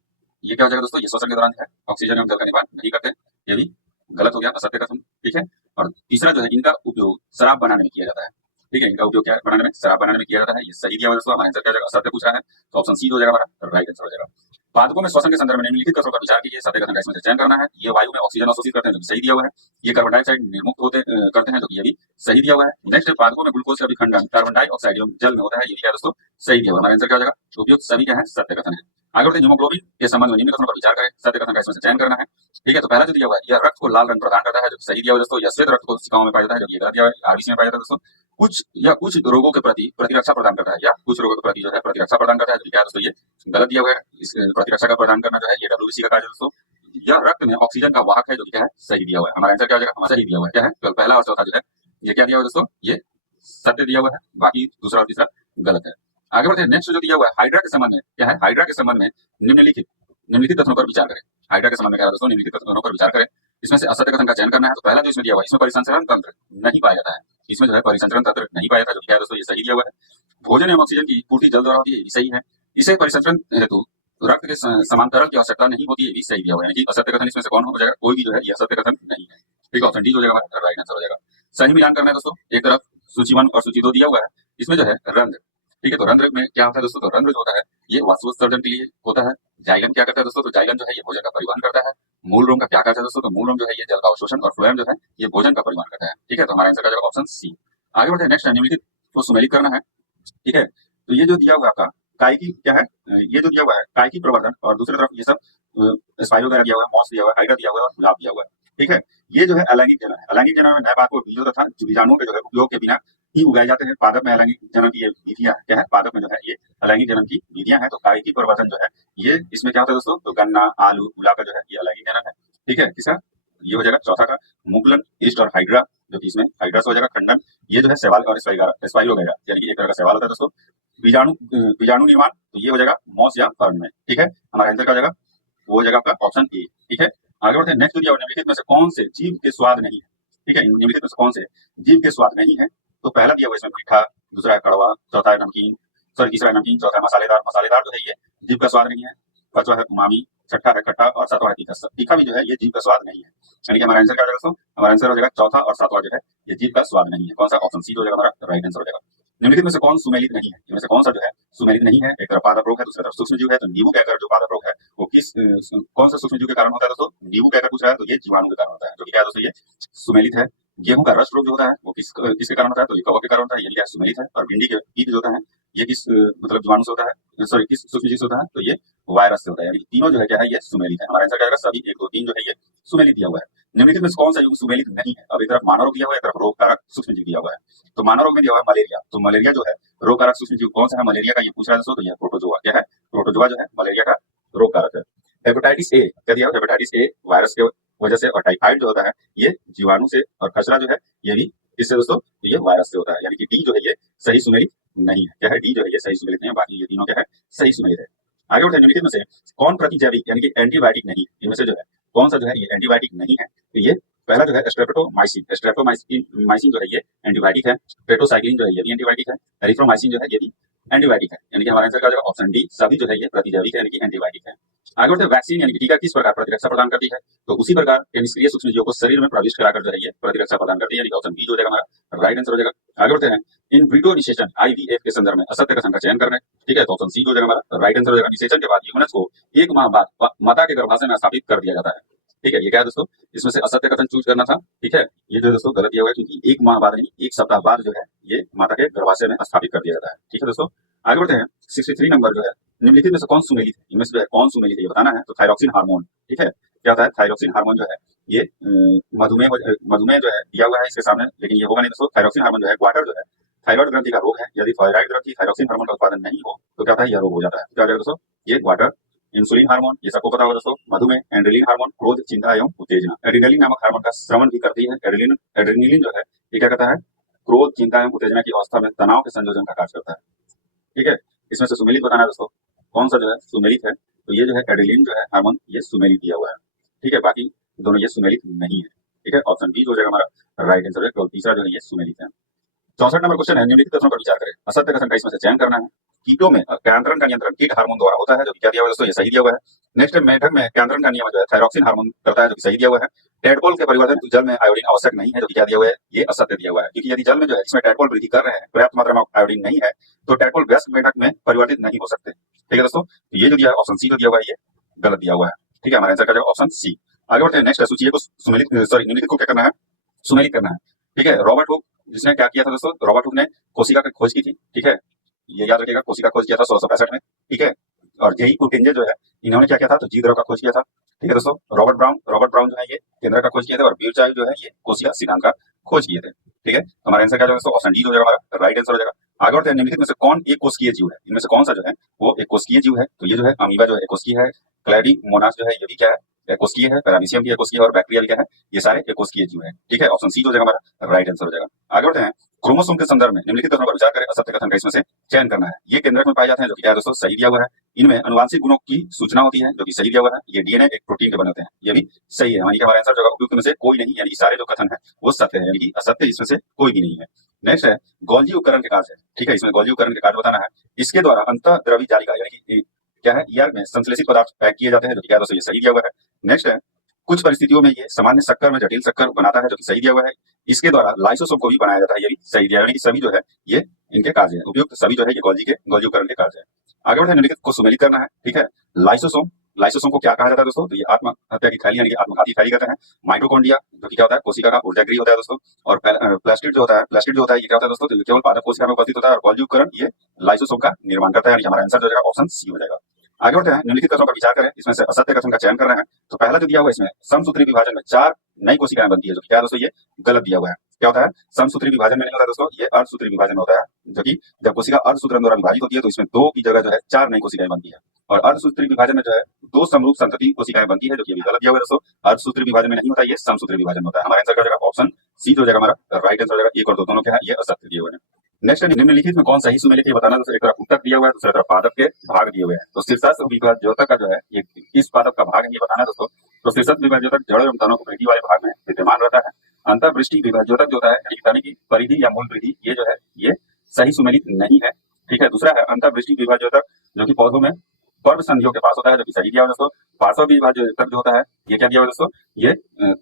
ये क्या हो जाएगा दोस्तों, ये श्वसन के दौरान जो है ऑक्सीजन एवं जल का निर्माण नहीं करते, ये भी गलत हो गया, असत्य कथन, ठीक है। और तीसरा जो है इनका उपयोग शराब बनाने में किया जाता है, ठीक है, इनका उपयोग क्या बनाने में, शराब बनाने में किया जाता है, ये सही दिया हुआ दोस्तों। हमारा आंसर क्या हो जाएगा, असत्य पूछ रहा है तो ऑप्शन सी हो जाएगा हमारा राइट आंसर हो जाएगा। पादपों में श्वसन के संदर्भ में निम्नलिखित कथनों पर विचार कीजिए, सत्य कथन का इसमें से चयन करना है। ये वायु में ऑक्सीजन अवशोषित करते हैं, जो सही दिया हुआ है। ये कार्बन डाइऑक्साइड निर्मुक्त होते करते हैं, जो ये भी सही दिया हुआ है। नेक्स्ट पादपों में ग्लूकोज का विखंडन कार्बन डाइऑक्साइड एवं जल में होता है, ये भी क्या दोस्तों सही दिया हुआ है। हमारा आंसर क्या हो जाएगा, उपयुक्त सभी क्या है, सत्य कथन है। आगे बढ़ते हीमोग्लोबिन के संबंध में निम्न कथनों पर विचार करें, सत्य कथन का इसमें से चयन करना है, ठीक है। तो पहला जो दिया हुआ है, यह रक्त को लाल रंग प्रदान करता है, जो सही दिया हुआ है दोस्तों। यह श्वेत रक्त को कोशिकाओं में पाया जाता है, जो ये गलत दिया हुआ है, आरबीसी में पाया जाता है दोस्तों। कुछ रोगों के प्रति प्रतिरक्षा प्रदान करता है, या कुछ रोगों के प्रति जो है प्रतिरक्षा प्रदान करता है, जो क्या है दोस्तों ये गलत दिया हुआ है। इस प्रतिरक्षा का प्रदान करना जो है ये डब्ल्यूबीसी का कार्य है दोस्तों। यह रक्त में ऑक्सीजन का वाहक है, जो क्या है सही दिया हुआ है। हमारा आंसर क्या हो जाएगा, हमारा सही दिया हुआ है, क्या है, केवल पहला और चौथा जो है ये क्या दिया हुआ है दोस्तों, ये सत्य दिया हुआ है, बाकी दूसरा और तीसरा गलत है। आगे बढ़ते हैं, नेक्स्ट जो दिया हुआ है हाइड्रा के संबंध में क्या है, हाइड्रा के संबंध में निम्नलिखित कथनों पर विचार करें। हाइड्रा के संबंध में क्या है दोस्तों, निम्नलिखित कथनों पर विचार करें। इसमें से असत्य कथन का चयन करना है। तो पहला जो इसमें दिया हुआ है, इसमें परिसंचरण तंत्र नहीं पाया जाता है, इसमें जो है परिसंचरण तंत्र नहीं पाया जाता, जो क्या है दोस्तों ये सही दिया हुआ है। भोजन एवं ऑक्सीजन की पूर्ति जल द्वारा होती है, ये सही है। इसे परिसंचरण हेतु रक्त के समांतरण की आवश्यकता नहीं होती है, ये भी सही दिया हुआ है। यानी कि असत्य कथन इसमें से कौन हो जाएगा, कोई भी जो है ये असत्य कथन नहीं है, ठीक है। ऑप्शन डी हो जाएगा हमारा राइट आंसर हो जाएगा। सही मिलान करना है दोस्तों, एक तरफ सूची 1 और सूची 2 दिया हुआ है, इसमें जो है रंध्र, ठीक है। तो रंध्र में क्या होता है दोस्तों, तो रंध्र जो होता है ये वाष्पोत्सर्जन के लिए होता है। जाइलम क्या करता है दोस्तों, तो जाइलम जो है ये भोजन का परिवहन करता है। मूल रोम का क्या करता है दोस्तों, तो मूल रोम जो है ये जल का अवशोषण, और फ्लोएम जो है ये भोजन का परिवहन करता है, ठीक है। तो हमारा आंसर क्या जाएगा, ऑप्शन सी। आगे बढ़ते हैं, नेक्स्ट निम्नलिखित को सुमेलित करना है, ठीक है। तो ये जो दिया हुआ है आपका काइकी क्या है, ये जो दिया हुआ है काइकी प्रवर्धन, और दूसरी तरफ ये सब स्पाइरो वगैरह दिया हुआ है, मॉस दिया हुआ है, हाइड्रा दिया हुआ है और गुलाब दिया हुआ है, ठीक है। ये जो है अलैंगिक जनन है। अलैंगिक जनन में नए पादप को बीजों तथा बीजाणुओं के जो है उपयोग के बिना ही उगाए जाते हैं। पादप में अलैंगिक जनन की ये विधियां क्या है, पादप में जो है ये अलैंगिक जनन की विधियां हैं। तो काइकी प्रवर्धन जो है ये इसमें क्या होता है दोस्तों, तो गन्ना, आलू, गुलाब का जो है ये अलैंगिक जनन है, ठीक है। किसका, ये हो जाएगा चौथा का मुकुलन, ईस्ट और हाइड्रा, जो कि इसमें हाइड्रा से हो जाएगा खंडन। ये जो है सेवाल और स्पाइरो वगैरह, यानी कि एक तरह का सेवाल होता है दोस्तों। बीजाणु निर्माण, तो ये हो जाएगा मॉस या फर्न में, ठीक है। हमारा आंसर क्या हो जाएगा, वो हो जाएगा आपका ऑप्शन ए, ठीक है। आगे बढ़ते हैं, नेक्स्ट दिया हुआ निम्नलिखित में से कौन से जीव के स्वाद नहीं है, ठीक है। निम्नलिखित में से कौन से जीव के स्वाद नहीं है, तो पहला दिया हुआ इसमें मीठा, दूसरा है कड़वा, चौथा है नमकीन, सॉरी तीसरा है नमकीन, चौथा है मसालेदार। मसालेदार जो है ये जीव का स्वाद नहीं है। पांचवा है उमामी, छठा है खट्टा और सातवां है तीखा। तीखा भी जो है ये जीव का स्वाद नहीं है, यानी कि हमारा आंसर क्या हो जाएगा दोस्तों, हमारा आंसर हो जाएगा चौथा और सातवां जो है ये जीव का स्वाद नहीं है। कौन सा, ऑप्शन सी हो जाएगा हमारा राइट आंसर हो जाएगा। निम्नलिखित में से कौन सुमेलित नहीं है, इनमें से कौन सा जो है सुमेलित नहीं है। एक तरफ पादप रोग है, दूसरी तरफ सूक्ष्म जीव है। तो नींबू कहकर जो पादप रोग है वो कौन सा सूक्ष्म जीव के कारण होता है दोस्तों, नींबू कहकर पूछ रहा है, तो ये जीवाणु के कारण होता है, जो कि क्या है दोस्तों ये सुमेलित है। गेहूं का रस्ट रोग जो होता है वो किसके कारण होता है, तो ये कवक के कारण होता है, ये क्या सुमेलित है। और भिंडी के बीज जो होता है ये किस मतलब जीवाणु से होता है, सॉरी किस सूक्ष्म जीव से होता है, तो ये वायरस से होता है। यानी तीनों जो है क्या है ये सुमेलित है। हमारा आंसर क्या होगा, सभी 1 2 3 जो है ये सुमेलित दिया हुआ है। निम्नलिखित में से कौन सा युग्म सुमेलित नहीं है, अब एक तरफ मानव रोग दिया हुआ है, एक तरफ रोग कारक सूक्ष्म जीव दिया हुआ है। तो मानव रोग में दिया हुआ है मलेरिया, तो मलेरिया जो है रोग कारक सूक्ष्म जीव कौन सा है, मलेरिया का ये पूछ रहा है दोस्तों, तो यह प्रोटोजोआ क्या है, प्रोटोजोआ जो है मलेरिया का रोग कारक है। हेपेटाइटिस ए क्या दिया हुआ, हेपेटाइटिस ए वायरस के वजह से, और टाइफाइड जो होता है ये जीवाणु से, और खसरा जो है ये भी इससे दोस्तों, तो ये वायरस से होता है। यानी कि डी जो है ये सही सुमेलित नहीं है, क्या है, डी जो है ये सही सुमेलित नहीं है, बाकी ये तीनों क्या है सही सुमेलित है। आगे बढ़ते हैं, निम्नलिखित में से कौन प्रतिजैविक यानी कि एंटीबायोटिक नहीं है, इनमें से जो है कौन सा जो है ये एंटीबायोटिक नहीं है, तो ये पहला जो है स्ट्रेप्टोमाइसिन, स्ट्रेप्टोमाइसिन जो है ये एंटीबायोटिक है। टेट्रोसाइक्लिन जो है ये भी एंटीबायोटिक है। एरिथ्रोमाइसिन जो है ये भी एंटीबायोटिक है। यानी कि हमारा आंसर क्या हो जाएगा, ऑप्शन डी, सभी जो है ये प्रतिजैविक है, यानी कि एंटीबायोटिक है। आगे बढ़ते हैं, वैक्सीन यानी कि टीका किस प्रकार प्रतिरक्षा प्रदान करती है, तो उसी प्रकार के निष्क्रिय सूक्ष्मजीवों को शरीर में प्रविष्ट कराकर जो है ये प्रतिरक्षा प्रदान करती है, यानी कि ऑप्शन बी जो हो जाएगा हमारा राइट आंसर हो जाएगा। आगे बढ़ते हैं, इन विट्रो निषेचन IVF के संदर्भ में असत्य कथन का चयन करना है, ठीक है, तो ऑप्शन सी हो जाएगा हमारा राइट आंसर हो जाएगा। निषेचन के बाद ह्यूमन्स को 1 माह बाद माता के गर्भाशय में स्थापित कर दिया जाता है, ठीक है, ये क्या है दोस्तों, इसमें से असत्य कथन चूज करना था, ठीक है, ये जो दोस्तों गलत दिया हुआ है, क्योंकि 1 माह बाद नहीं 1 सप्ताह बाद जो है ये माता के गर्भाशय में स्थापित कर दिया जाता है, ठीक है दोस्तों। आगे बढ़ते हैं, 63 नंबर जो है, निम्नलिखित में से कौन सुमेलित है, इनमें से जो है कौन सुमेलित है ये बताना है, तो थायरॉक्सिन हार्मोन, ठीक है, क्या होता है थायरॉक्सिन हार्मोन जो है ये मधुमेह जो है दिया हुआ है इसके सामने, लेकिन ये होगा नहीं दोस्तों। थायरॉक्सिन हार्मोन जो है ग्वाटर जो है थायराइड ग्रंथि का रोग है, यदि थायराइड ग्रंथि थायरॉक्सिन हार्मोन का उत्पादन नहीं हो तो क्या होता है, यह रोग हो जाता है, क्या हो जाएगा दोस्तों, ये ग्वाटर। इंसुलिन हार्मोन ये सबको पता होगा दोस्तों, मधुमेह। एड्रेनलिन हार्मोन क्रोध, चिंता एवं उत्तेजना। एड्रेनलिन नामक हार्मोन का स्रवण भी करती है। एड्रेनलिन जो है ये क्या करता है, क्रोध, चिंता एवं उत्तेजना की अवस्था में तनाव के संयोजन का कार्य करता है, ठीक है। इसमें से सुमेलित बताना है दोस्तों, कौन सा जो है सुमेलित है, तो ये जो है एड्रेनलिन जो है हार्मोन ये सुमेलित दिया हुआ है, ठीक है, बाकी दोनों ये सुमेलित नहीं है, ठीक है, ऑप्शन बी जो हो जाएगा हमारा राइट आंसर है, और तीसरा जो है ये सुमेलित है। 64 नंबर क्वेश्चन है, निम्नलिखित कथनों पर विचार करें, असत्य कथन का इसमें से चयन करना है। कीटों में कैंद्रन का नियंत्रण कीट हार्मोन द्वारा होता है, जो कि क्या दिया हुआ है दोस्तों, ये सही दिया हुआ है। नेक्स्ट, मेढक में कैंद्रन का नियम जो है थायरॉक्सिन हार्मोन करता है, जो कि सही दिया हुआ है। टेडपोल के परिवर्तन जल में आयोडीन आवश्यक नहीं है, जो कि क्या दिया हुआ है, ये असत्य दिया हुआ है, क्योंकि यदि जल में जो है इसमें टेडपोल वृद्धि कर रहे हैं, पर्याप्त मात्रा में आयोडीन नहीं है, तो टेडपोल वयस्क मेढक में परिवर्तित नहीं हो सकते, ठीक है दोस्तों। तो ये जो दिया है ऑप्शन सी जो दिया हुआ है ये गलत दिया हुआ है, ठीक है, हमारा आंसर का जो ऑप्शन सी। आगे बढ़ते हैं, नेक्स्ट है, सूची को सुमेलित निम्नलिखित को क्या करना है, सुमेलित करना है, ठीक है। रॉबर्ट हुक जिसने क्या किया था दोस्तों, रॉबर्ट हुक ने कोशिका की खोज की थी, ठीक है, ये याद रखिएगा, कोशिका खोज किया था 1665 में, ठीक है। और जेई कुर्टेंजे जो है इन्होंने क्या किया था, तो जीव द्रव का खोज किया था, ठीक है दोस्तों। रॉबर्ट ब्राउन जो है ये केंद्र का खोज किया था, और बिरचाइव जो है ये कोशिका सिद्धांत का खोज किए थे, ठीक है। हमारा आंसर क्या होगा, ऑप्शन डी हो जाएगा हमारा राइट आंसर हो जाएगा। आगे बढ़ते हैं, निम्नलिखित में से कौन एक कोशिकीय जीव है, इनमें से कौन सा जो है वो एक कोशिकीय जीव है, तो ये जो है अमीबा जो है एक कोशिकीय है, क्लैडी मोनास जो है ये भी क्या है एकोस्कीय है, पैरामीशियम भी एकोस्कीय है, और बैक्टीरिया भी क्या है, ये सारे एकोस्कीय जीव है, ठीक है, ऑप्शन सी हो जाएगा हमारा राइट आंसर हो जाएगा। आगे बढ़ते हैं, क्रोमोसोम के संदर्भ में निम्नलिखित कथनों पर विचार करें, असत्य कथन का इसमें से चयन करना है। ये केंद्रक में पाए जाते हैं, जो कि क्या है दोस्तों, सही दिया हुआ है। इनमें अनुवांशिक गुणों की सूचना होती है, जो कि सही दिया हुआ है। ये डीएनए एक प्रोटीन के बने होते हैं, ये भी सही है, यानी कि हमारा आंसर जो है उपयुक्त में से कोई नहीं, यानी कि सारे जो कथन है वो सत्य है, यानी कि असत्य इसमें से कोई भी नहीं है। नेक्स्ट है, गोल्जी उपकरण के कार्य, ठीक है, इसमें गोल्जी उपकरण के कार्य बताना है। इसके द्वारा अंतःद्रवी जालिका यानी कि क्या है, ईआर में संश्लेषित पदार्थ पैक किए जाते हैं, जो कि क्या है दोस्तों, ये सही दिया हुआ है। नेक्स्ट है, कुछ परिस्थितियों में ये सामान्य शक्कर में जटिल शक्कर बनाता है, जो कि सही दिया हुआ है। इसके द्वारा लाइसोसोम को भी बनाया जाता है, ये भी सही दिया, यानी कि सभी जो है ये इनके कार्य है, उपयुक्त सभी जो है ये गोल्जी उपकरण के कार्य है। आगे बढ़ते हैं, निम्नलिखित को सुमेलित करना है, ठीक है। लाइसोसोम को क्या कहा जाता है दोस्तों, तो ये आत्महत्या की थैली यानी कि आत्मघाती थैली कहते हैं। माइटोकॉन्ड्रिया जो कि क्या होता है, कोशिका का ऊर्जा गृह होता है दोस्तों। और प्लास्टिड जो होता है ये क्या होता है दोस्तों, तो ये केवल पादप कोशिका में उपस्थित होता है, और गोल्जी उपकरण ये लाइसोसोम का निर्माण करता है, यानी हमारा आंसर जो जाएगा ऑप्शन सी हो जाएगा। आगे बढ़ते हैं, निम्नलिखित कथनों पर विचार करें, इसमें से असत्य कथन का चयन करना है। तो पहला जो दिया हुआ है इसमें समसूत्री विभाजन में 4 नई कोशिकाएं बनती है, जो कि क्या दोस्तों, ये गलत दिया हुआ है। क्या होता है, समसूत्री विभाजन में नहीं होता दोस्तों, ये अर्धसूत्री विभाजन में होता है, जो कि जब कोशिका अर्धसूत्रन द्वारा विभाजित होती है तो इसमें 2 की जगह जो है 4 नई कोशिकाएं बनती है। और अर्धसूत्री विभाजन में जो है 2 समरूप संतति कोशिकाएं बनती है, जो कि अभी गलत दिया हुआ है दोस्तों। अर्धसूत्री विभाजन में नहीं होता, ये समसूत्री विभाजन में होता है। हमारा आंसर क्या हो जाएगा, ऑप्शन सी जो हो जाएगा हमारा राइट आंसर हो जाएगा। एक और दो दोनों क्या है, ये असत्य दिए हुए हैं। नेक्स्ट है, निम्नलिखित में कौन सही सुमेलित है बताना, तो एक तरफ उत्तक दिया हुआ है, दूसरी तरफ पादप के भाग दिए हुए हैं। तो शीर्षस्थ विभाज्योतक का जो है ये किस पादप का भाग है ये बताना है दोस्तों। तो शीर्षस्थ विभाज्योतक जड़ एवं तनों की वृद्धि वाले भाग में विद्यमान रहता है। अंतर्वृष्टि विभाज्योतक जो होता है यानी तने की परिधि या मूल वृद्धि, ये जो है ये सही सुमेलित नहीं है, ठीक है। दूसरा है अंतर्वृष्टि विभाज्योतक जो कि पौधों में पर्व संधियों के पास होता है, जो कि सही दिया हुआ दोस्तों। पार्श्व विभाज्योतक जो होता है ये क्या दिया हुआ दोस्तों, ये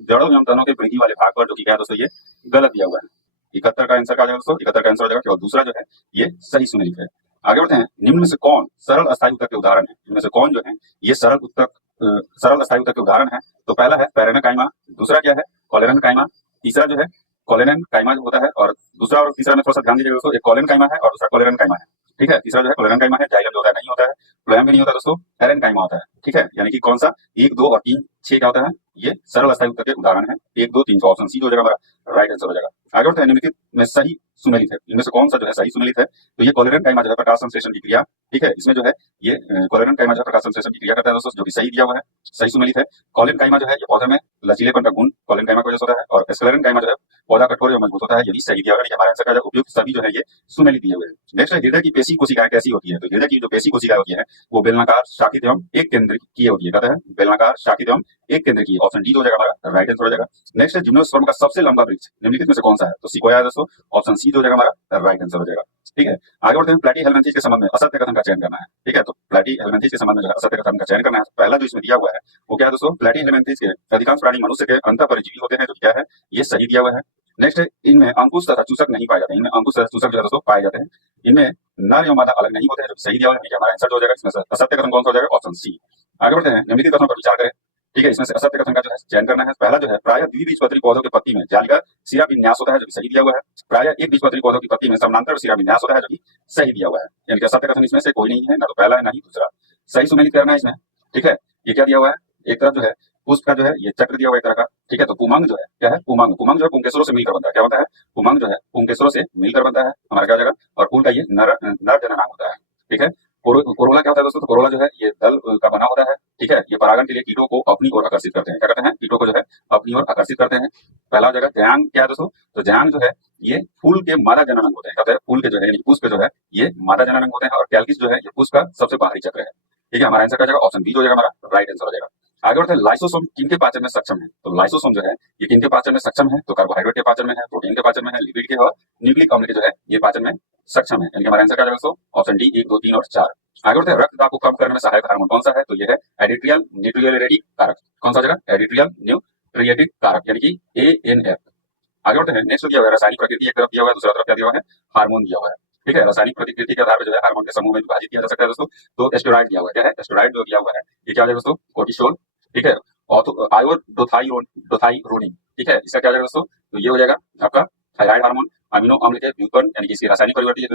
जड़ों एवं तनों के वृद्धि वाले भाग पर, जो कि क्या दोस्तों, ये गलत दिया हुआ है। 71 का आंसर क्या जाएगा दोस्तों, 71 का आंसर हो जाएगा केवल दूसरा जो है ये सही सुमेलित है। आगे बढ़ते हैं, निम्न में से कौन सरल अस्थायी उत्तक के उदाहरण है, इनमें से कौन जो है ये सरल अस्थायी उत्तक के उदाहरण है। तो पहला है पैरेनकाइमा, दूसरा क्या है कॉलेरनकाइमा, तीसरा जो है कॉलेनकाइमा होता है, और दूसरा और तीसरा में थोड़ा सा ध्यान दीजिएगा दोस्तों, एक कॉलेनकाइमा है और दूसरा कॉलेरनकाइमा है, ठीक है। तीसरा जो है कॉलेरनकाइमा है, जाइलम जो होता है नहीं होता है, फ्लोएम भी नहीं होता दोस्तों, एरेनकाइमा होता है, ठीक है। यानी कि कौन सा 1, 2 और 3, 6 क्या होता है, ये सरल अस्थायी उत्तक के उदाहरण है। 1, 2, 3 ऑप्शन सी हो जाएगा हमारा राइट आंसर हो जाएगा। आगे बढ़ते हैं, निम्नलिखित में सही सुमेलित है, इनमें से कौन सा जो है सही सुमेलित है। तो ये कॉलेरनकाइमा जो है प्रकाश संश्लेषण की क्रिया, ठीक है, इसमें जो है ये कॉलेरनकाइमा जो है प्रकाश संश्लेषण की क्रिया करता है दोस्तों, जो कि सही दिया हुआ है, सही सुमेलित है। कॉलेनकाइमा जो है ये पौधे में लचीलेपन का गुण कॉलेनकाइमा की वजह से होता है, और स्क्लेरनकाइमा जो है पौधा कठोर एवं मजबूत होता है, ये भी सही दिया हुआ है। हमारा आंसर का उपयुक्त सभी जो है ये सुमेलित दिए हुए हैं। नेक्स्ट है, हृदय की पेशी कोशिकाएं कैसी होती है। तो हृदय की जो पेशी कोशिकाएं होती है वो बेलनाकार, शाखित एवं एक केंद्रीय होती है, कहता है बेलनाकार, शाखित एवं एक केंद्र की, ऑप्शन डी जो हो जाएगा हमारा राइट आंसर हो जाएगा। नेक्स्ट है जिम्नोस्पर्म का सबसे लंबा वृक्ष निम्नलिखित में से कौन सा है? तो सिकोया है दोस्तों, ऑप्शन सी जो हो जाएगा हमारा राइट आंसर हो जाएगा। ठीक है, आगे बढ़ते हैं। प्लेटी हेलमिंथेस के संबंध में असत्य कथन का चयन करना है। ठीक है, तो प्लेटी हेलमिंथेस के संबंध में जो है असत्य कथन का चयन करना है। पहला जो इसमें दिया हुआ है वो क्या है दोस्तों? प्लेटी हेलमिंथेस के अधिकांश प्राणी मनुष्य के अंतःपरजीवी होते हैं, जो क्या है ये सही दिया हुआ है। नेक्स्ट है इनमें अंकुश तथा चूसक नहीं पाए जाते हैं। इनमें अंकुश तथा चूसक जो है दोस्तों पाए जाते हैं। इनमें नर एवं मादा अलग नहीं होते हैं, जो सही दिया हुआ है। हमारा आंसर जो हो जाएगा इसमें से असत्य कथन कौन सा हो जाएगा? Option C. आगे बढ़ते हैं, निम्नलिखित कथनों पर विचार करें। ठीक है, इसमें से असत्य कथन का जो है चयन करना है। पहला जो है प्राय द्विबीजपत्री पौधों के पत्ती में जालिका सिरा विन्यास होता है, जो सही दिया हुआ है। प्राय एक बीजपत्री पौधों की पत्ती में समानांतर सिरा विन्यास होता है, जो कि सही दिया हुआ है। यानी कि असत्य कथन इसमें से कोई नहीं है, ना तो पहला है ना ही दूसरा। सही सुमेलित करना है इसमें। ठीक है, ये क्या दिया हुआ है? एक तरफ जो है पुष्प का जो है ये चक्र दिया हुआ है एक तरह का। ठीक है, तो पुमांग जो है क्या है? पुमांग, पुमांग जो है पुंकेसरों से मिलकर बनता है। क्या बनता है? पुमांग जो है पुंकेसरों से मिलकर बनता है हमारा, क्या हो जाएगा? और फूल का ये नर नर जननांग होता है। ठीक है, कोरोला क्या होता है दोस्तों? तो कोरोला जो है ये दल का बना होता है। ठीक है, ये परागण के लिए कीटों को अपनी ओर आकर्षित करते हैं। क्या करते हैं? कीटों को जो है अपनी ओर आकर्षित करते हैं। पहला जगह ज्यांग क्या है दोस्तों? तो ज्यांग जो है ये फूल के मादा जननांग होते हैं। क्या होता है? फूल के जो है पुष्प जो है ये मादा जननांग होते हैं, और कैल्किस जो है ये पुष्प का सबसे बाहरी चक्र है। ठीक है, हमारा आंसर क्या जाएगा? ऑप्शन बी जो हो जाएगा हमारा राइट आंसर हो जाएगा। आगे बढ़ते हैं, लाइसोसोम किनके पाचन में सक्षम है? तो लाइसोसोम जो है ये किनके पाचन में सक्षम है? तो कार्बोहाइड्रेट के पाचन में है, प्रोटीन के पाचन में है, लिपिड के और न्यूक्लिक अम्ल के जो है ये पाचन में सक्षम है। यानी कि हमारा आंसर क्या जाएगा दोस्तों? ऑप्शन डी 1, 2, 3 और 4। आगे बढ़ते हैं, रक्तदाब को कम करने में सहायक हार्मोन कौन सा है? तो ये है एडिट्रियल न्यूक्लियोलेटिक कारक। कौन सा हो जाएगा? एडिट्रियल न्यूक्लियोलेटिक कारक, यानी कि ANF। आगे बढ़ते हैं, नेक्स्ट दिया हुआ है रासायनिक प्रकृति एक तरफ दिया हुआ है, दूसरा तरफ क्या दिया हुआ है? हार्मोन दिया हुआ है। ठीक है, रासायनिक प्रकृति के आधार पर जो है हार्मोन के समूह में विभाजित किया जा सकता है दोस्तों। तो एस्टेरॉइड दिया हुआ है। क्या है? एस्टेरॉइड जो दिया हुआ है ये क्या हो जाएगा दोस्तों? कोर्टिसोल। ठीक है, आयोडोथाइरोनिन। ठीक है, इसका क्या हो जाएगा दोस्तों? तो ये हो जाएगा आपका थायराइड हार्मोन। अमीनो अम्ल के व्युत्पन्न यानी कि इसकी रासायनिक परिवर्ती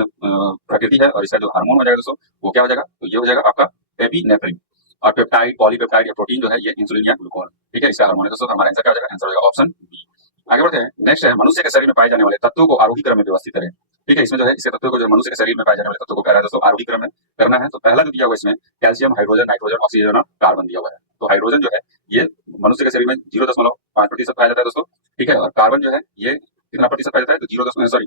प्रकृति है, और इसका जो हार्मोन हो जाएगा दोस्तों वो क्या हो जाएगा? तो ये हो जाएगा आपका एपिनेफ्रिन। और पेप्टाइड, पॉलीपेप्टाइड या प्रोटीन जो है ये इंसुलिन या ग्लूकोन। ठीक है, इसका हार्मोन है दोस्तों। हमारा आंसर क्या हो जाएगा? आंसर हो जाएगा ऑप्शन बी। आगे बढ़ते हैं, नेक्स्ट है मनुष्य के शरीर में पाए जाने वाले तत्वों को आरोही क्रम में व्यवस्थित करें। ठीक है, इसमें जो है इसके तत्वों को जो मनुष्य के शरीर में पाए जाने वाले तत्वों को कह रहा है दोस्तों आरोही क्रम में करना है। तो पहला जो दिया हुआ है इसमें कैल्शियम, हाइड्रोजन, नाइट्रोजन, ऑक्सीजन और कार्बन दिया हुआ है। तो हाइड्रोजन जो है ये मनुष्य के शरीर में 0.5% पाया जाता है दोस्तों। ठीक है, और कार्बन जो है ये कितना प्रतिशत पाया जाता है? तो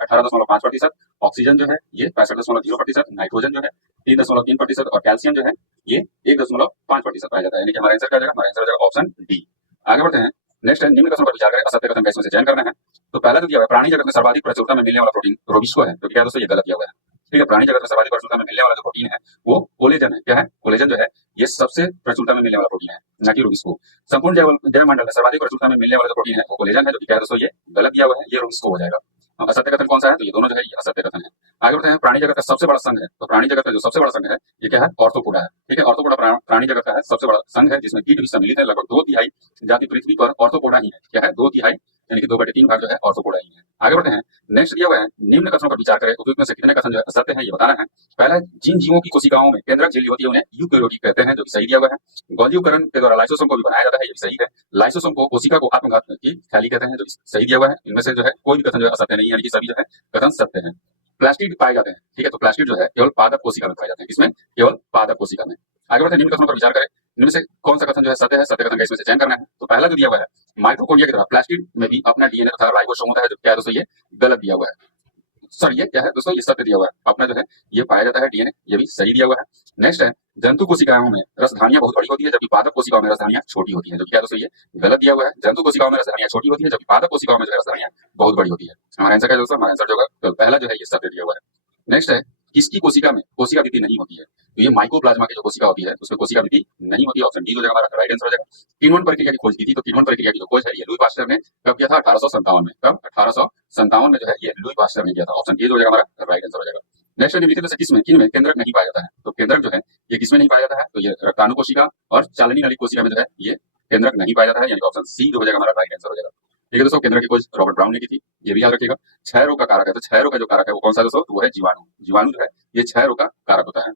18.5%। ऑक्सीजन जो है ये 65.0%। नाइट्रोजन जो है 3.3%। और कैल्शियम जो है ये 1.5% पाया जाता है। यानी कि हमारा आंसर क्या जाएगा? हमारा आंसर हो जाएगा ऑप्शन डी। आगे बढ़ते हैं, नेक्स्ट है निम्न कथनों पर विचार करें, असत्य कथन का इसमें से चयन करना है। तो पहला जो दिया हुआ है प्राणी जगत में सर्वाधिक प्रचुरता में मिलने वाला प्रोटीन रोबिस्को है, तो क्या दोस्तों ये गलत दिया हुआ है। ठीक है, प्राणी जगत में सर्वाधिक प्रचुरता में मिलने वाला जो प्रोटीन है वो कोलेजन है। क्या है? कोलेजन जो है ये सबसे प्रचुरता में मिलने वाला प्रोटीन है, ना कि रोबिस्को। संपूर्ण जैव मंडल में सर्वाधिक प्रचुरता में मिलने वाला जो प्रोटीन है वो कोलेजन है, जो कि क्या है दोस्तों ये गलत दिया हुआ है, ये रोबिस्को हो जाएगा। असत्य कथन कौन सा है? तो ये दोनों जो है ये असत्य कथन है। आगे बढ़ते हैं, प्राणी जगत का सबसे बड़ा संघ है। तो प्राणी जगत का जो सबसे बड़ा संघ है ये क्या है? ऑर्थोपोडा है। ठीक है, ऑर्थोपोडा प्राणी जगत का है सबसे बड़ा संघ है, जिसमें कीट भी सम्मिलित है। लगभग 2/3 जाति पृथ्वी पर ऑर्थोपोडा ही है। क्या है? 2/3 यानी कि 2/3 भाग जो है ऑर्थोपोडा ही है। आगे बढ़ते हैं, नेक्स्ट दिया हुआ है निम्न कथनों पर विचार करें, उपयुक्त में से कितने कथन जो है असत्य है ये बताना है। पहला, जिन जीवों की कोशिकाओं में केंद्रक झिल्ली होती है उन्हें यूकेरियोटिक कहते हैं, जो कि सही दिया हुआ है। गोलीयकरण के द्वारा लाइसोसोम को भी बनाया जाता है, ये भी सही है। लाइसोसोम को कोशिका को आत्मघात की थैली कहते हैं, जो कि सही दिया हुआ है। इनमें से जो है कोई भी कथन जो है असत्य नहीं है, यानी कि सभी जो है कथन सत्य है। प्लास्टिड पाए जाते हैं। ठीक है, तो प्लास्टिड जो है केवल पादप कोशिका में पाए जाते हैं। किसमें? केवल पादप कोशिका में। आगे बढ़ते हैं, निम्न कथनों पर विचार करें, इनमें से कौन सा कथन जो है सत्य है? सत्य कथन का इसमें से चयन करना है। तो पहला जो दिया हुआ है माइटोकॉन्ड्रिया की तरह प्लास्टिड में भी अपना डीएनए तथा राइबोसोम होता है, जो क्या है दोस्तों ये गलत दिया हुआ है। सॉरी, ये क्या है दोस्तों? ये सत्य दिया हुआ है। अपना जो है ये पाया जाता है डीएनए, ये भी सही दिया हुआ है। नेक्स्ट है, जंतु कोशिकाओं में रसधानियां बहुत बड़ी होती है, जबकि पादप कोशिकाओं में रसधानियां छोटी होती है, जो क्या दोस्तों ये गलत दिया हुआ है। जंतु कोशिकाओं में रसधानियां छोटी होती है, जबकि पादप कोशिकाओं में जो है रसधानियां बहुत बड़ी होती है। हमारा आंसर क्या है दोस्तों? हमारा आंसर जो होगा तो पहला जो है ये सत्य दिया हुआ है। नेक्स्ट है, किसकी कोशिका में कोशिका वृद्धि नहीं होती है? तो ये माइकोप्लाज्मा की जो कोशिका होती है उसमें कोशिका वृद्धि नहीं होती है। ऑप्शन डी हो जाएगा हमारा राइट आंसर हो जाएगा। किण्वन प्रक्रिया की खोज की थी, तो किण्वन प्रक्रिया की जो खोज है ये लुई पास्चर ने कब किया था? 1857 में। कब? 1857 में जो है ये लुई पास्चर ने किया था। ऑप्शन ए जो हो जाएगा हमारा राइट आंसर हो जाएगा। नेक्स्ट निम्नलिखित में से किसमें केंद्रक नहीं पाया जाता है? तो केंद्रक जो है ये किसमें नहीं पाया जाता है? तो ये रक्ताणु कोशिका और चालनी नली कोशिका में जो है ये केंद्रक नहीं पाया जाता है, यानी कि ऑप्शन सी जो हो जाएगा हमारा राइट आंसर हो जाएगा। ठीक है दोस्तों, केंद्र की खोज रॉबर्ट ब्राउन ने की थी, ये भी याद रखिएगा। क्षय रोग का कारक है, तो क्षय रोग का जो कारक है वो कौन सा दोस्तों? तो वो है जीवाणु। जीवाणु जो है ये क्षय रोग का कारक होता है।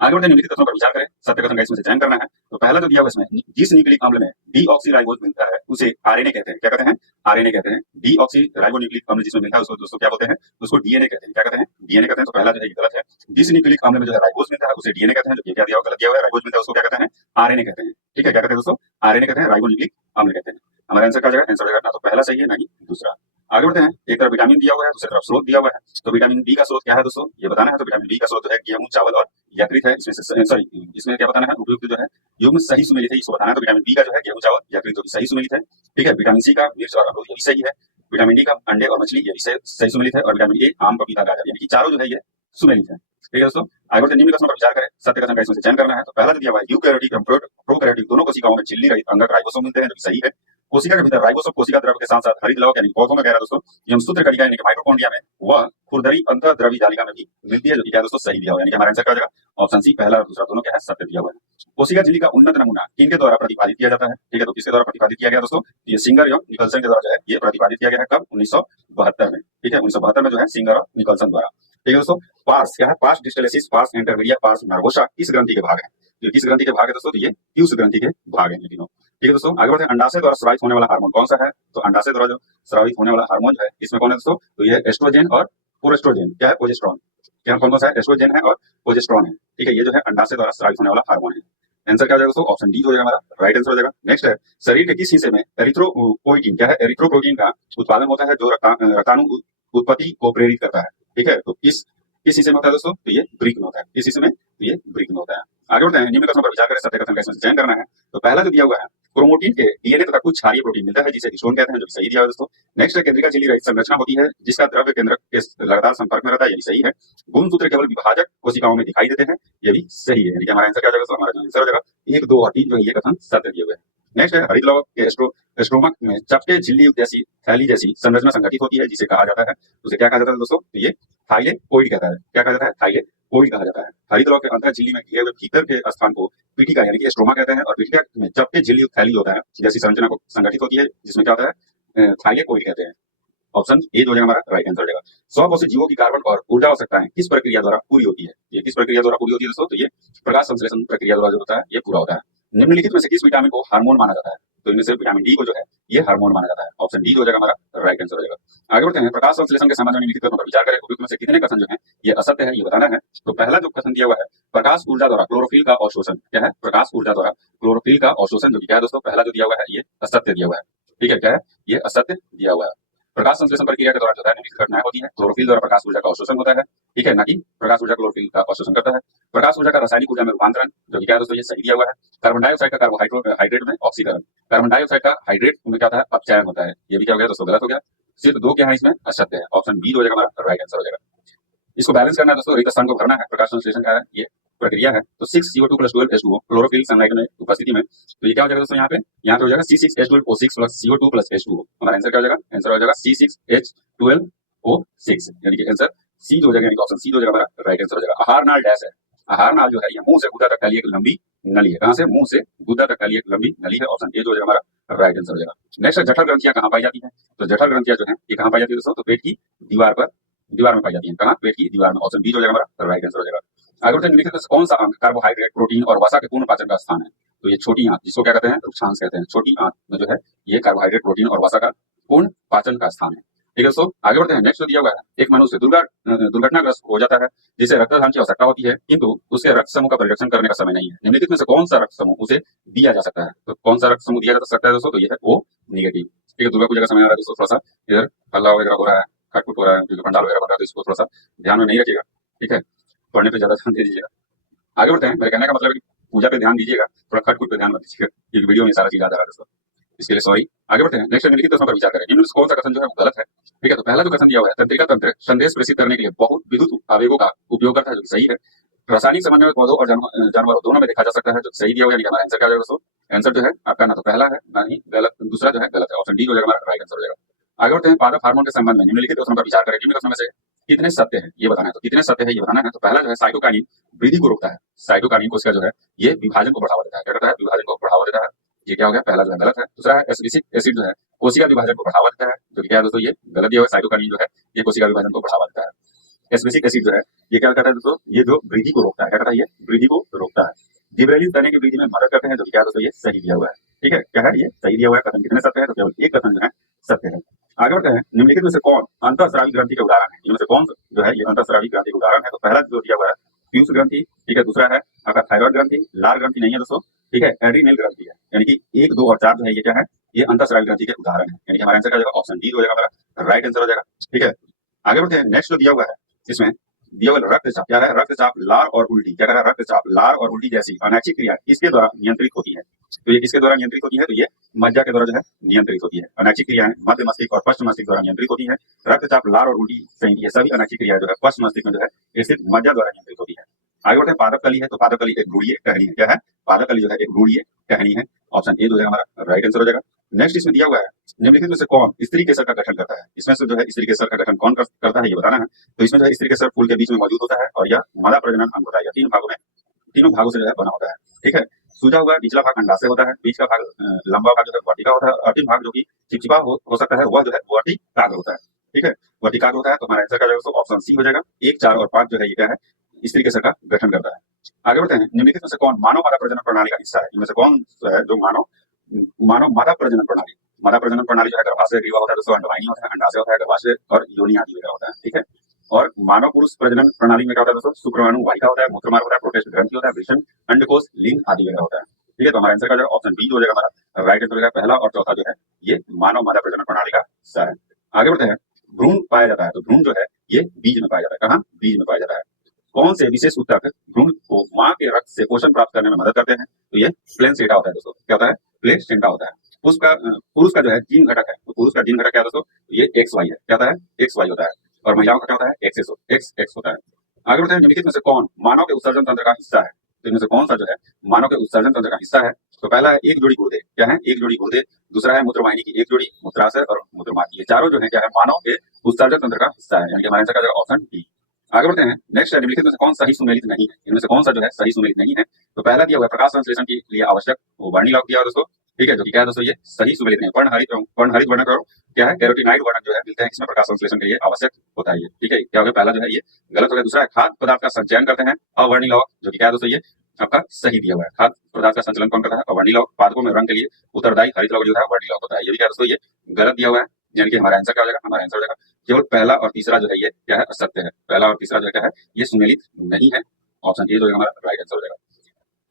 आगे बढ़ते हैं, निम्नलिखित कथनों पर विचार करें, सत्य कथन का इसमें से चयन करना है। तो पहला जो दिया हुआ इसमें, जिस न्यूक्लिक अम्ल में डीऑक्सीराइबोज मिलता है उसे आरएनए कहते हैं। क्या कहते हैं? आरएनए कहते हैं। डीऑक्सीराइबोन्यूक्लिक अम्ल जिसमें मिलता है उसको दोस्तों क्या बोलते हैं? उसको डीएनए कहते हैं। क्या कहते हैं? डीएनए कहते हैं। तो पहला जो है ये गलत है। जिस न्यूक्लिक अम्ल में जो है राइबोज मिलता है उसे डीएनए कहते हैं, जो कि क्या दिया हुआ गलत दिया हुआ है। राइबोज मिलता है उसको क्या कहते हैं? आरएनए कहते हैं। ठीक है, क्या कहते हैं दोस्तों? आरएनए कहते हैं, राइबोन्यूक्लिक अम्ल कहते हैं। हमारा आंसर क्या जाएगा? आंसर हो जाएगा ना तो पहला सही है ना ही दूसरा। आगे बढ़ते हैं। एक तरफ विटामिन दिया हुआ है, दूसरी तरफ स्रोत दिया हुआ है। तो विटामिन बी का स्रोत क्या है दोस्तों, ये बताना है। तो विटामिन बी का स्रोत जो है गेहूं, चावल और यकृत है। इसमें से सॉरी, इसमें क्या बताना है, उपयुक्त जो है युग्म सही सुमेलित है, इसको बताना है। तो विटामिन बी का जो है गेहूं, चावल, यकृत जो कि सही सुमेलित है। ठीक है। विटामिन सी का मिर्च और अमरूद, ये भी सही है। विटामिन डी का अंडे और मछली, ये भी सही सुमेलित है। और विटामिन ए आम, पपीता, गाजर, यानी कि चारों जो है ये सुमेलित है। ठीक है दोस्तों। आगे बढ़ते निम्न कथनों पर विचार करें, सत्य कथन का इसमें से चयन करना है। तो पहला जो दिया हुआ है, यूकैरियोटिक एवं प्रोकैरियोटिक दोनों कोशिकाओं में झिल्ली रहित अंगक राइबोसोम मिलते हैं, जो कि सही है। कोशिका के भीतर राइबोसोम कोशिका द्रव्य के साथ साथ हरित लवक यानी पौधों में कह रहा है दोस्तों, एवं सूत्र कणिका यानी कि माइटोकॉन्ड्रिया में, वह खुरदरी अंतःद्रवी जालिका में भी मिलती है, जो कि क्या है दोस्तों सही दिया हुआ है। यानी कि हमारा आंसर क्या हो जाएगा, ऑप्शन सी, पहला और दूसरा दोनों क्या है, सत्य दिया हुआ है। कोशिका झिल्ली का उन्नत नमूना किनके द्वारा प्रतिपादित किया जाता है। ठीक है। तो किसके द्वारा प्रतिपादित किया गया दोस्तों, ये सिंगर एवं निकलसन के द्वारा जो है ये प्रतिपादित किया गया है। कब, 1972 में। ठीक है, 1972 में जो है सिंगर और निकलसन द्वारा। ठीक है दोस्तों। पार्स क्या है, pars distalis, pars intermedia, pars nervosa किस ग्रंथि के भाग है। तो किस ग्रंथि के भाग है दोस्तों, तो ये पीयूष ग्रंथि के भाग है ये तीनों। ठीक है दोस्तों। आगे बढ़ते हैं। अंडाशय द्वारा स्रावित होने वाला हार्मोन कौन सा है। तो अंडाशय द्वारा जो स्रावित होने वाला हार्मोन जो है इसमें कौन है दोस्तों, तो ये एस्ट्रोजन और प्रोस्ट्रोजन, क्या है, प्रोजेस्टेरोन। क्या कौन सा है, एस्ट्रोजन है और प्रोजेस्टेरोन है। ठीक है, ये जो है अंडाशय द्वारा स्रावित होने वाला हार्मोन है। आंसर क्या हो जाएगा दोस्तों, ऑप्शन डी हो जाएगा हमारा, राइट आंसर हो जाएगा। नेक्स्ट है, शरीर के किस हिस्से में एरिथ्रोपोइटिन, क्या है, एरिथ्रोपोइटिन का उत्पादन होता है, जो रक्ताणु उत्पत्ति को प्रेरित करता है। ठीक है। तो किस हिस्से में होता है दोस्तों, तो ये ब्रीक में होता है। किस हिस्से में, तो ये ब्रीक में होता है। आगे बढ़ते हैं। निम्न कथनों पर विचार करें, सत्य कथन का इसमें चयन करना है। तो पहला जो दिया हुआ है, क्रोमोटिन के डीएनए तथा कुछ क्षारीय प्रोटीन मिलता है, जिसे हिस्टोन कहते हैं, जो सही दिया हुआ है दोस्तों। नेक्स्ट है, केंद्रिका झिल्ली रहित संरचना होती है, जिसका द्रव्य केंद्र के लगातार संपर्क में रहता है, ये भी सही है। गुणसूत्र केवल विभाजक कोशिकाओं में दिखाई देते हैं, ये भी सही है। यानी कि हमारा आंसर क्या हो जाएगा दोस्तों, हमारा आंसर हो जाएगा 1, 2 और 3 जो है ये कथन सत्य दिए हुए हैं। नेक्स्ट है, हरित लवक के स्ट्रोमक में चपटे झिल्ली जैसी थैली जैसी संरचना संगठित होती है, जिसे कहा जाता है, उसे क्या कहा जाता है दोस्तों, तो ये थाइलेकोइड कहता है। क्या कहा जाता है, थाइलेकोइड कहा जाता है। हरित लवक के अंतर झिल्ली में घिरे हुए भीतर के स्थान को पीठिका यानी कि स्ट्रोमा कहते हैं, और पीठिका में चपटे झिल्ली थैली होता है जैसी संरचना को संगठित होती है, जिसमें क्या होता है, थाइलेकोइड कहते हैं। ऑप्शन ए जो है हमारा राइट आंसर हो जाएगा। 100 कोशिक जीवों की कार्बन और ऊर्जा आवश्यकताएं किस प्रक्रिया द्वारा पूरी होती है। ये किस प्रक्रिया द्वारा पूरी होती है दोस्तों, तो ये प्रकाश संश्लेषण प्रक्रिया द्वारा जो होता है ये पूरा होता है। निम्नलिखित में से किस विटामिन को हार्मोन माना जाता है। तो इनमें से विटामिन डी को जो है ये हार्मोन माना जाता है। ऑप्शन डी हो जाएगा हमारा राइट आंसर हो जाएगा। आगे बढ़ते हैं। प्रकाश संश्लेषण के संबंध में निम्नलिखित कथनों पर विचार करें। उपयुक्त में से कितने कथन जो है ये असत्य है, ये बताना है। तो पहला जो कथन दिया हुआ है, प्रकाश ऊर्जा द्वारा क्लोरोफिल का अवशोषण, क्या है, प्रकाश ऊर्जा द्वारा क्लोरोफिल का अवशोषण, जो कि क्या है दोस्तों, पहला जो दिया हुआ है ये असत्य दिया हुआ है। ठीक है, क्या है, ये असत्य दिया हुआ है। प्रकाश संश्लेषण प्रक्रिया के दौरान जो है निम्नलिखित घटनाएं होती है। क्लोरोफिल द्वारा प्रकाश ऊर्जा का अवशोषण होता है। ठीक है, ना कि प्रकाश ऊर्जा क्लोरोफिल का अवशोषण करता है। प्रकाश ऊर्जा का रासायनिक ऊर्जा में रूपांतरण, जो कि क्या है दोस्तों, ये सही दिया हुआ है। कार्बन डाइऑक्साइड का कार्बोहाइड्रेट में ऑक्सीकरण, कार्बन डाइऑक्साइड का हाइड्रेट में क्या होता है, अपचयन होता है, ये भी क्या हो गया दोस्तों, गलत हो गया। सिर्फ 2 क्या है इसमें असत्य है। ऑप्शन बी हो जाएगा हमारा राइट आंसर हो जाएगा। इसको बैलेंस करना है दोस्तों, रिक्त स्थान को भरना है। प्रकाश संश्लेषण का है ये प्रक्रिया है। तो 6CO2 + 12H2O क्लोरोफिल सनलाइट में उपस्थिति में, तो ये क्या हो जाएगा दोस्तों, यहाँ पे हो जाएगा C6H12O6 + CO2 + H2O। हमारा आंसर क्या हो जाएगा, आंसर हो जाएगा C6H12O6, यानी कि आंसर सी जो हो जाएगा, यानी कि ऑप्शन सी जो हो जाएगा हमारा राइट आंसर हो जाएगा। आहार नाल डैश है। आहार नाल जो है ये मुंह से गुदा तक फैली एक लंबी नली है। कहां से, मुंह से गुदा तक फैली एक लंबी नली है। ऑप्शन ए जो हो जाएगा हमारा राइट आंसर हो जाएगा। नेक्स्ट है, जठर ग्रंथियां कहां पाई जाती है। तो जठर ग्रंथियां जो है ये कहां पाई जाती है दोस्तों, तो पेट की दीवार में पाई जाती है। कहां, पेट की दीवार में। ऑप्शन बी हो जाएगा हमारा राइट आंसर हो जाएगा। आगे बढ़ते हैं। निम्नलिखित में से कौन सा अंग कार्बोहाइड्रेट, प्रोटीन और वसा के पूर्ण पाचन का स्थान है। तो ये छोटी आंत, जिसको क्या कहते हैं, रुक्षांश कहते हैं। छोटी आंत में जो है ये कार्बोहाइड्रेट, प्रोटीन और वसा का पूर्ण पाचन का स्थान है। ठीक है दोस्तों। आगे बढ़ते हैं। नेक्स्ट जो दिया हुआ है, एक मनुष्य दुर्घटनाग्रस्त हो जाता है, जिसे रक्तदान की आवश्यकता होती है, किंतु उसके रक्त समूह का परीक्षण करने का समय नहीं है। निम्नलिखित में से कौन सा रक्त समूह उसे दिया जा सकता है। तो कौन सा रक्त समूह दिया जा सकता है दोस्तों, तो ये है O नेगेटिव। ठीक है, दुर्गा पूजा का समय आ रहा है दोस्तों, थोड़ा सा इधर हल्ला वगैरह हो रहा है, खटपट हो रहा है, क्योंकि पंडाल वगैरह बन रहा है, तो इसको थोड़ा सा ध्यान में नहीं रखिएगा। ठीक है, पढ़ने पे ज्यादा ध्यान दे दीजिएगा। आगे बढ़ते हैं। मेरे कहने का मतलब है कि पूजा पे ध्यान दीजिएगा, थोड़ा खटपट पे ध्यान मत दीजिएगा, क्योंकि वीडियो में सारा चीज आ जा रहा है दोस्तों, इसके लिए सॉरी। आगे बढ़ते हैं। नेक्स्ट निम्नलिखित प्रश्नों पर विचार करें। निम्न में से कौन सा कथन जो है वो गलत है। ठीक है, तो पहला जो कथन दिया हुआ है, तंत्रिका तंत्र संदेश प्रेषित करने के लिए बहुत विद्युत आवेगों का उपयोग करता है, जो कि सही है। रासायनिक समन्वय में पौधों और जानवरों दोनों में देखा जा सकता है, जो सही दिया हुआ है। यानी हमारा आंसर क्या हो जाएगा दोस्तों, आंसर जो है आपका ना तो पहला है ना ही गलत, दूसरा जो है गलत है। ऑप्शन डी हो जाएगा हमारा राइट आंसर हो जाएगा। आगे बढ़ते हैं। पादप हार्मोन के संबंध में निम्नलिखित प्रश्नों पर विचार करें। निम्न प्रश्नों में से कितने सत्य है ये बताना है। तो कितने सत्य है ये बताना है। तो पहला जो है, साइटोकाइनिन वृद्धि को रोकता है। साइटोकाइनिन कोशिका जो है ये विभाजन को बढ़ावा देता है। क्या करता है, विभाजन को बढ़ावा देता है। ये क्या हो गया, पहला जो है गलत है। दूसरा है, एसिडिक एसिड जो है कोशिका विभाजन को बढ़ावा देता है, जो कि क्या है दोस्तों, ये गलत दिया हुआ है। साइटोकाइनिन जो है ये कोशिका विभाजन को बढ़ावा देता है। एसिडिक एसिड जो है ये क्या करता है दोस्तों, ये जो वृद्धि को रोकता है। क्या करता है, ये वृद्धि को रोकता है। गिबरेलिन तने की वृद्धि में मदद करते हैं, जो कि क्या है दोस्तों, ये सही दिया हुआ है। ठीक है, क्या है, ये सही दिया हुआ है। कथन कितने सत्य है, तो केवल एक कथन जो है सत्य है। आगे बढ़ते हैं। निम्नलिखित में से कौन अंतःस्रावी ग्रंथि के उदाहरण है। इनमें से कौन जो है ये अंतःस्रावी ग्रंथि के उदाहरण है। तो पहला जो दिया हुआ है पीयूष ग्रंथि। ठीक है, दूसरा है आपका थायराइड ग्रंथि। लार ग्रंथि नहीं है दोस्तों। ठीक है, एड्रीनल ग्रंथि है। यानी कि 1, 2 और 4 जो है ये क्या है, ये अंतःस्रावी ग्रंथि के उदाहरण है। यानी कि हमारा आंसर क्या हो जाएगा, ऑप्शन डी हो जाएगा हमारा राइट आंसर हो जाएगा। ठीक है, आगे बढ़ते हैं। नेक्स्ट जो दिया हुआ है इसमें दिया हुआ रक्तचाप क्या है, रक्तचाप लार और उल्टी क्या कह रहा है, रक्तचाप लार और उल्टी जैसी अनैच्छिक क्रिया किसके द्वारा नियंत्रित होती है। तो ये किसके द्वारा नियंत्रित होती है, तो ये मज्जा के द्वारा जो है नियंत्रित होती है। अनैच्छिक क्रियाएं मध्य मस्तिष्क और पश्च मस्तिष्क द्वारा नियंत्रित होती है। रक्तचाप लार और उल्टी सहित ये सभी अनैच्छिक क्रियाएं जो है पश्च मस्तिष्क में जो है स्थित मज्जा द्वारा नियंत्रित होती है। आगे बढ़ते हैं। पादप कली है, तो पादप कली एक भ्रूणीय टहनी है। क्या है, पादप कली जो है एक भ्रूणीय टहनी है। ऑप्शन ए जो है हमारा राइट आंसर हो जाएगा। नेक्स्ट इसमें दिया हुआ है निम्नलिखित में से कौन स्त्री केसर का गठन करता है। इसमें से जो है स्त्री केसर का गठन कौन करता है ये बताना है। तो इसमें जो है स्त्री केसर फूल के बीच में मौजूद होता है और यह मादा प्रजनन अंग होता है। यह तीनों भागों से जो है बना होता है। ठीक है, सूजा हुआ निचला भाग अंडाशय होता है, बीच का भाग लंबा भाग जो है वर्टिका होता है, अंतिम भाग जो कि चिपचिपा हो सकता है वह जो है वर्टिकाग्र होता है। ठीक है, वर्टिकाग्र होता है। तो हमारा आंसर का जो ऑप्शन सी हो जाएगा। 1, 4 और 5 जो है ये क्या है, स्त्री केसर का गठन करता है। आगे बढ़ते हैं। निम्नलिखित में से कौन मानव मादा प्रजनन प्रणाली का हिस्सा है। इनमें से कौन है जो मानव मादा प्रजनन प्रणाली, मादा प्रजनन प्रणाली जो है गर्भाशय ग्रीवा होता है, दोस्तों अंडवाहिनी होता है, अंडाशय होता है, गर्भाशय और योनि आदि वगैरह होता है। ठीक है, और मानव पुरुष प्रजनन प्रणाली में क्या होता है दोस्तों, शुक्राणु वाहिका होता है, मूत्रमार्ग होता है, प्रोटेस्ट ग्रंथि होता है, वृषण, अंडकोश, लिंग आदि वगैरह होता है। ठीक है, तो हमारा आंसर का जो ऑप्शन बी हो जाएगा हमारा राइट आंसर हो जाएगा। पहला और चौथा जो है ये मानव मादा प्रजनन प्रणाली का हिस्सा है। आगे बढ़ते हैं। भ्रूण पाया जाता है, तो भ्रूण जो है ये बीज में पाया जाता है। कहाँ, बीज में पाया जाता है। कौन से विशेष ऊतक भ्रूण को मां के रक्त से पोषण प्राप्त करने में मदद करते हैं। तो ये प्लेसेंटा होता है दोस्तों। क्या होता है, प्लेसेंटा होता है। पुरुष का जो है जीन घटक है, तो पुरुष का जीन घटक क्या है दोस्तों, ये एक्स वाई है। क्या होता है, एक्स वाई होता है। और महिलाओं का क्या होता है, एक्स एक्स होता है। आगे बढ़ते हैं। निम्नलिखित में से कौन मानव के उत्सर्जन तंत्र का हिस्सा है। तो इनमें से कौन सा जो है मानव के उत्सर्जन तंत्र का हिस्सा है। तो पहला है एक जोड़ी गुर्दे। क्या है, एक जोड़ी गुर्दे। दूसरा है मूत्रवाहिनी की एक जोड़ी, मूत्राशय और मूत्रमार्ग। ये चारों जो है क्या है, मानव के उत्सर्जन तंत्र का हिस्सा है। यानी कि हमारा आंसर का ऑप्शन डी। आगे बढ़ते हैं। नेक्स्ट है निम्नलिखित में से कौन सही सुमेलित नहीं है। इनमें से कौन सा जो है सही सुमेलित नहीं है। तो पहला दिया हुआ है प्रकाश संश्लेषण के लिए आवश्यक वर्णिलॉग दिया हुआ दोस्तों। ठीक है, जो कि क्या है दोस्तों, ये सही सुमेलित नहीं है। पर्णहरित वर्णक और क्या है, कैरोटीनाइड वर्णक जो है मिलते हैं, इसमें प्रकाश संश्लेषण के लिए आवश्यक होता है ये। ठीक है, क्या हो गया, पहला जो है ये गलत हो गया। दूसरा है खाद्य पदार्थ का संचयन करते हैं अवर्णिलॉग, जो कि क्या है दोस्तों, ये आपका सही दिया हुआ है। खाद्य पदार्थ का संचलन कौन करता है, अवर्णिलॉग। पादपों में रंग के लिए उत्तरदायी हरित लॉग जो है वर्णिलॉग होता है। ये भी क्या है दोस्तों, ये गलत दिया हुआ है। यानी कि हमारा आंसर क्या हो जाएगा, हमारा आंसर हो जाएगा केवल पहला और तीसरा जो है ये क्या है, असत्य है। पहला और तीसरा जो है क्या है, ये सुमेलित नहीं है। ऑप्शन ए जो है हमारा राइट आंसर हो जाएगा।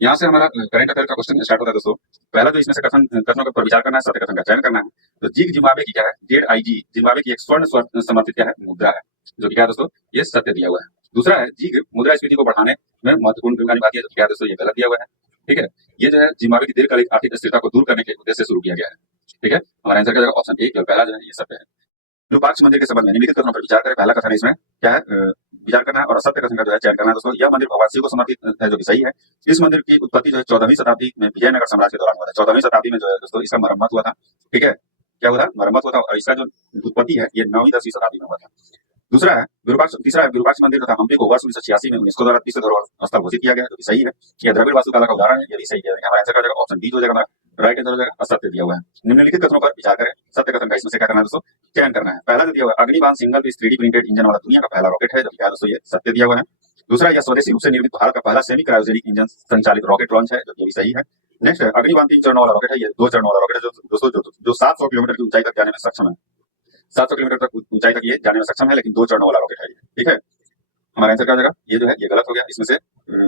यहाँ से हमारा करंट अफेयर का क्वेश्चन स्टार्ट होता है दोस्तों। पहला जो इसमें से कथनों के ऊपर विचार करना है, सत्य कथन का चयन करना है। तो जिग जिम्बाब्वे की क्या है, ZIG जिम्बाब्वे की एक स्वर्ण समर्थित क्या है, मुद्रा है, जो कि क्या है दोस्तों, ये सत्य दिया हुआ है। दूसरा है जिग मुद्रास्फीति को बढ़ाने में महत्वपूर्ण भूमिका निभाती है, जो कि क्या है दोस्तों, ये गलत दिया हुआ है। ठीक है, ये जो है जिम्बाब्वे की दीर्घकालिक आर्थिक अस्थिरता को दूर करने के उद्देश्य से शुरू किया गया है। ठीक है, हमारा आंसर क्या जाएगा, ऑप्शन ए जो पहला जो है ये सत्य है। विरूपाक्ष मंदिर के संबंध में निम्नलिखित कथनों पर विचार करें। पहला कथन है इसमें क्या है, विचार करना है और असत्य कथन का जो है चयन करना है दोस्तों। यह मंदिर भगवान शिव को समर्पित है, जो कि सही है। इस मंदिर की उत्पत्ति जो है 14वीं शताब्दी में विजयनगर साम्राज्य के दौरान हुआ था। 14वीं शताब्दी में जो है दोस्तों इसका मरम्मत हुआ था। ठीक है, क्या हुआ था, मरम्मत हुआ था। और इसका जो उत्पत्ति है ये 9वीं 10वीं शताब्दी में हुआ था। दूसरा है विरूपाक्ष, तीसरा है विरूपाक्ष मंदिर तथा हम्पी को वर्ष 1986 में यूनेस्को द्वारा विश्व धरोहर स्थल घोषित किया गया, जो कि सही है। यह द्रविड़ वास्तुकला का उदाहरण है, ये भी सही है। हमारा आंसर का जाएगा ऑप्शन डी हो जाएगा, हमारा राइट आंसर हो जाएगा। असत्य दिया हुआ है। निम्नलिखित कथनों पर विचार करें। सत्य कथन का इसमें से क्या करना है दोस्तों, चयन करना है। पहला जो दिया हुआ है Agnibaan single piece 3D printed engine वाला दुनिया का पहला रॉकेट है, जो क्या दोस्तों, ये सत्य दिया हुआ है। दूसरा, यह स्वदेशी रूप से निर्मित भारत का पहला सेमी क्रायोजेनिक इंजन संचालित रॉकेट लॉन्च है, जो ये भी सही है। नेक्स्ट है अग्निबाण 3 चरणों वाला रॉकेट है, ये 2 चरणों वाला रॉकेट है, दोस्तों जो 700 किलोमीटर की ऊंचाई तक जाने में सक्षम है। 700 किलोमीटर तक ऊंचाई तक ये जाने में सक्षम है, लेकिन 2 चरणों वाला रॉकेट है। ठीक है, हमारा आंसर क्या हो जाएगा, ये जो है ये गलत हो गया। इसमें से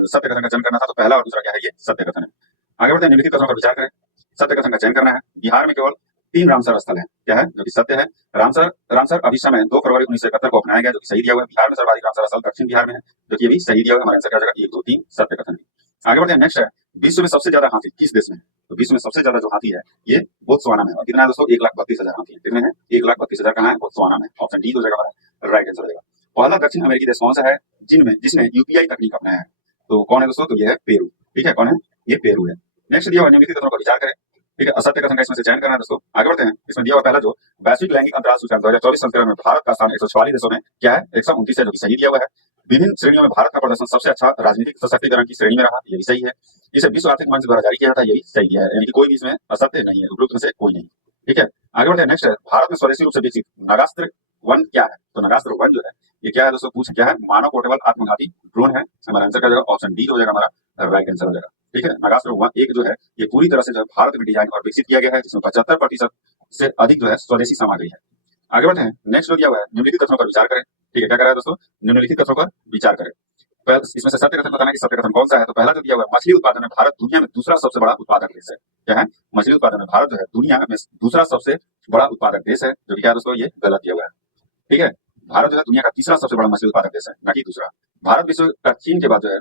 सत्य कथन का चयन करना था, तो पहला और दूसरा क्या है, ये सत्य कथन है। आगे बढ़ते हैं। निम्नलिखित कथनों पर विचार करें। सत्य कथन का चयन करना है। बिहार में केवल 3 रामसर स्थल है, क्या है, जो कि सत्य है। रामसर अभिशम 2 फरवरी 1971 को अपनाया गया, जो कि सही दिया हुआ है। बिहार में सर्वाधिक रामसर स्थल दक्षिण बिहार में है, जो कि ये भी सही दिया हुआ है। हमारा आंसर क्या हो जाएगा, 1, 2, 3 सत्य कथन है। आगे बढ़ते हैं। नेक्स्ट है विश्व में सबसे ज्यादा हाथी किस देश में है। तो विश्व में सबसे ज्यादा जो हाथी है ये बोत्सवाना में है। और कितना है दोस्तों, 1,32,000 हाथी है। कितने हैं, 1,32,000 कहाँ है, बोत्सवाना में। ऑप्शन डी हो जाएगा हमारा राइट आंसर हो जाएगा। पहला दक्षिण अमेरिकी देश कौन सा है जिसने यूपीआई तकनीक अपनाया है। तो कौन है दोस्तों, तो ये है पेरू। ठीक है, कौन है, ये पेरू है। नेक्स्ट दिया हुआ निम्नलिखित कथनों पर विचार करें। ठीक है, असत्य कथन का इसमें से चयन करना है दोस्तों। आगे बढ़ते हैं। इसमें दिया हुआ पहला जो वैश्विक लैंगिक अंतराल सूचकांक 2024 संस्करण में भारत का स्थान 144 देशों में क्या है, 129 है, जो कि सही दिया हुआ है। विभिन्न श्रेणियों में भारत का प्रदर्शन सबसे अच्छा राजनीतिक सशक्तिकरण की श्रेणी में रहा, ये भी सही है। इसे विश्व आर्थिक मंच द्वारा जारी किया जाता है, ये भी सही दिया है। यानी कि कोई भी इसमें असत्य नहीं है, उपरोक्त में से कोई नहीं। ठीक है, आगे बढ़ते हैं। नेक्स्ट है भारत में स्वदेशी रूप से विकसित नगास्त्र वन क्या है। तो नगास्त्र वन जो है ये क्या है दोस्तों, पूछ क्या है, मानव पोर्टेबल आत्मघाती ड्रोन है। हमारा आंसर क्या हो जाएगा, ऑप्शन डी हो जाएगा, हमारा राइट आंसर हो जाएगा। ठीक है, नगास्त्र वन एक जो है ये पूरी तरह से जो है भारत में डिजाइन और विकसित किया गया है, जिसमें 75% से अधिक जो है स्वदेशी सामग्री है। आगे बढ़ते हैं। नेक्स्ट जो दिया हुआ है निम्नलिखित कथनों पर विचार करें। ठीक है, क्या कर रहा है दोस्तों, निम्नलिखित कथनों पर विचार करें। इसमें से सत्य कथन बताना है कि सत्य कथन कौन सा है। तो पहला जो दिया हुआ है मछली उत्पादन में भारत दुनिया में दूसरा सबसे बड़ा उत्पादक देश है। क्या है, मछली उत्पादन में भारत जो है दुनिया में दूसरा सबसे बड़ा उत्पादक देश है, जो कि क्या है दोस्तों, ये गलत दिया हुआ है। ठीक है, भारत जो है दुनिया का तीसरा सबसे बड़ा मछली उत्पादक देश है, न कि दूसरा। भारत विश्व का चीन के बाद जो है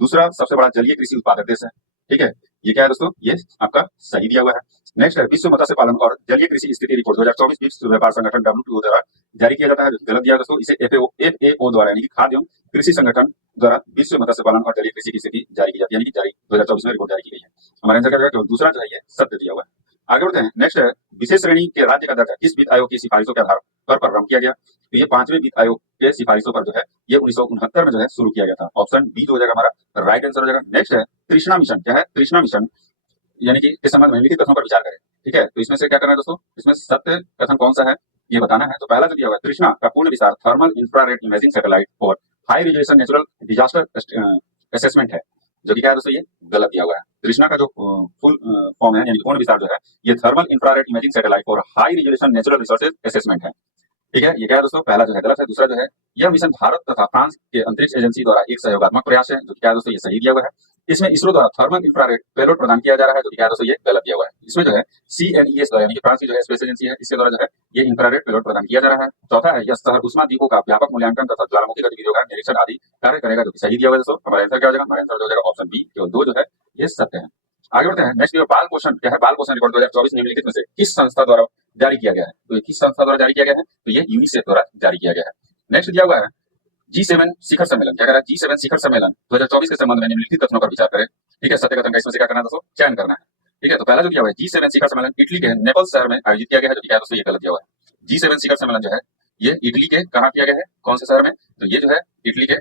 दूसरा सबसे बड़ा जलीय कृषि उत्पादक देश है। ठीक है, ये क्या है दोस्तों, ये आपका सही दिया हुआ है। नेक्स्ट है विश्व मत्स्य पालन और जलीय कृषि स्थिति रिपोर्ट 2024 विश्व व्यापार संगठन WTO द्वारा जारी किया जाता है, जो कि गलत दिया है दोस्तों। इसे FAO द्वारा यानी कि खाद्य एवं कृषि संगठन द्वारा विश्व मत्स्य पालन और जलीय कृषि की स्थिति जारी की जाती है, यानी कि जारी 2024 में रिपोर्ट जारी की गई है। हमारा आंसर क्या होगा, केवल दूसरा जो है ये सत्य दिया हुआ है। आगे बढ़ते हैं। नेक्स्ट है विशेष श्रेणी के राज्य का दर्जा किस वित्त आयोग की सिफारिशों के आधार पर प्रारंभ किया गया। तो ये 5वें वित्त आयोग के सिफारिशों पर जो है ये 1969 में जो है शुरू किया गया था। ऑप्शन बी जो हो जाएगा हमारा राइट आंसर हो जाएगा। नेक्स्ट है तृष्णा मिशन। क्या है तृष्णा मिशन, यानी कि इस संबंध में लिखित कथनों पर विचार करें। ठीक है, तो इसमें से क्या करना है दोस्तों, इसमें सत्य कथन कौन सा है ये बताना है। तो पहला जो दिया हुआ है, तृष्णा का पूर्ण विस्तार thermal infrared imaging satellite for high resolution natural disaster assessment है, जो कि क्या है दोस्तों, ये गलत दिया हुआ है। तृष्णा का जो फुल फॉर्म है यानी पूर्ण विस्तार जो है ये thermal infrared imaging satellite for high resolution natural resources assessment है। ठीक है, ये क्या है दोस्तों, पहला जो है गलत है। दूसरा जो है यह मिशन भारत तथा फ्रांस के अंतरिक्ष एजेंसी द्वारा एक सहयोगात्मक प्रयास है, जो कि क्या है दोस्तों, ये सही दिया हुआ है। इसमें इसरो द्वारा थर्मल इंफ्रारेड पेलोड प्रदान किया जा रहा है, जो कि क्या है दोस्तों, ये गलत दिया हुआ है। इसमें जो है CNES द्वारा यानी कि फ्रांस की जो है स्पेस एजेंसी है, इसके द्वारा जो है ये इंफ्रारेड पेलोड प्रदान किया जा रहा है। चौथा है यह शहर उष्मा द्वीपों का व्यापक मूल्यांकन तथा ज्वालामुखी गतिविधियों का निरीक्षण आदि कार्य करेगा, जो कि सही दिया हुआ है दोस्तों। हमारा आंसर क्या हो जाएगा, हमारा आंसर हो जाएगा ऑप्शन बी, केवल 2 जो है ये सत्य है। आगे बढ़ते हैं। नेक्स्ट बाल पोषण क्या है, बाल पोषण रिपोर्ट 2024 निम्नलिखित में से किस संस्था द्वारा जारी किया गया है। तो ये किस संस्था द्वारा जारी किया गया है, तो ये यूनिसेफ द्वारा जारी किया गया है। नेक्स्ट दिया हुआ है G7 शिखर सम्मेलन। क्या कह रहा है, G7 शिखर सम्मेलन 2024 के संबंध में निम्नलिखित कथनों पर विचार करें। ठीक है, सत्य कथन का इसमें से क्या करना है दोस्तों, चयन करना है। ठीक है, तो पहला जो दिया हुआ है G7 शिखर सम्मेलन इटली के नेपल्स शहर में आयोजित किया गया है, जो कि क्या है दोस्तों, ये गलत दिया हुआ है। G7 शिखर सम्मेलन जो है ये इटली के कहाँ किया गया है, कौन से शहर में, तो ये जो है इटली के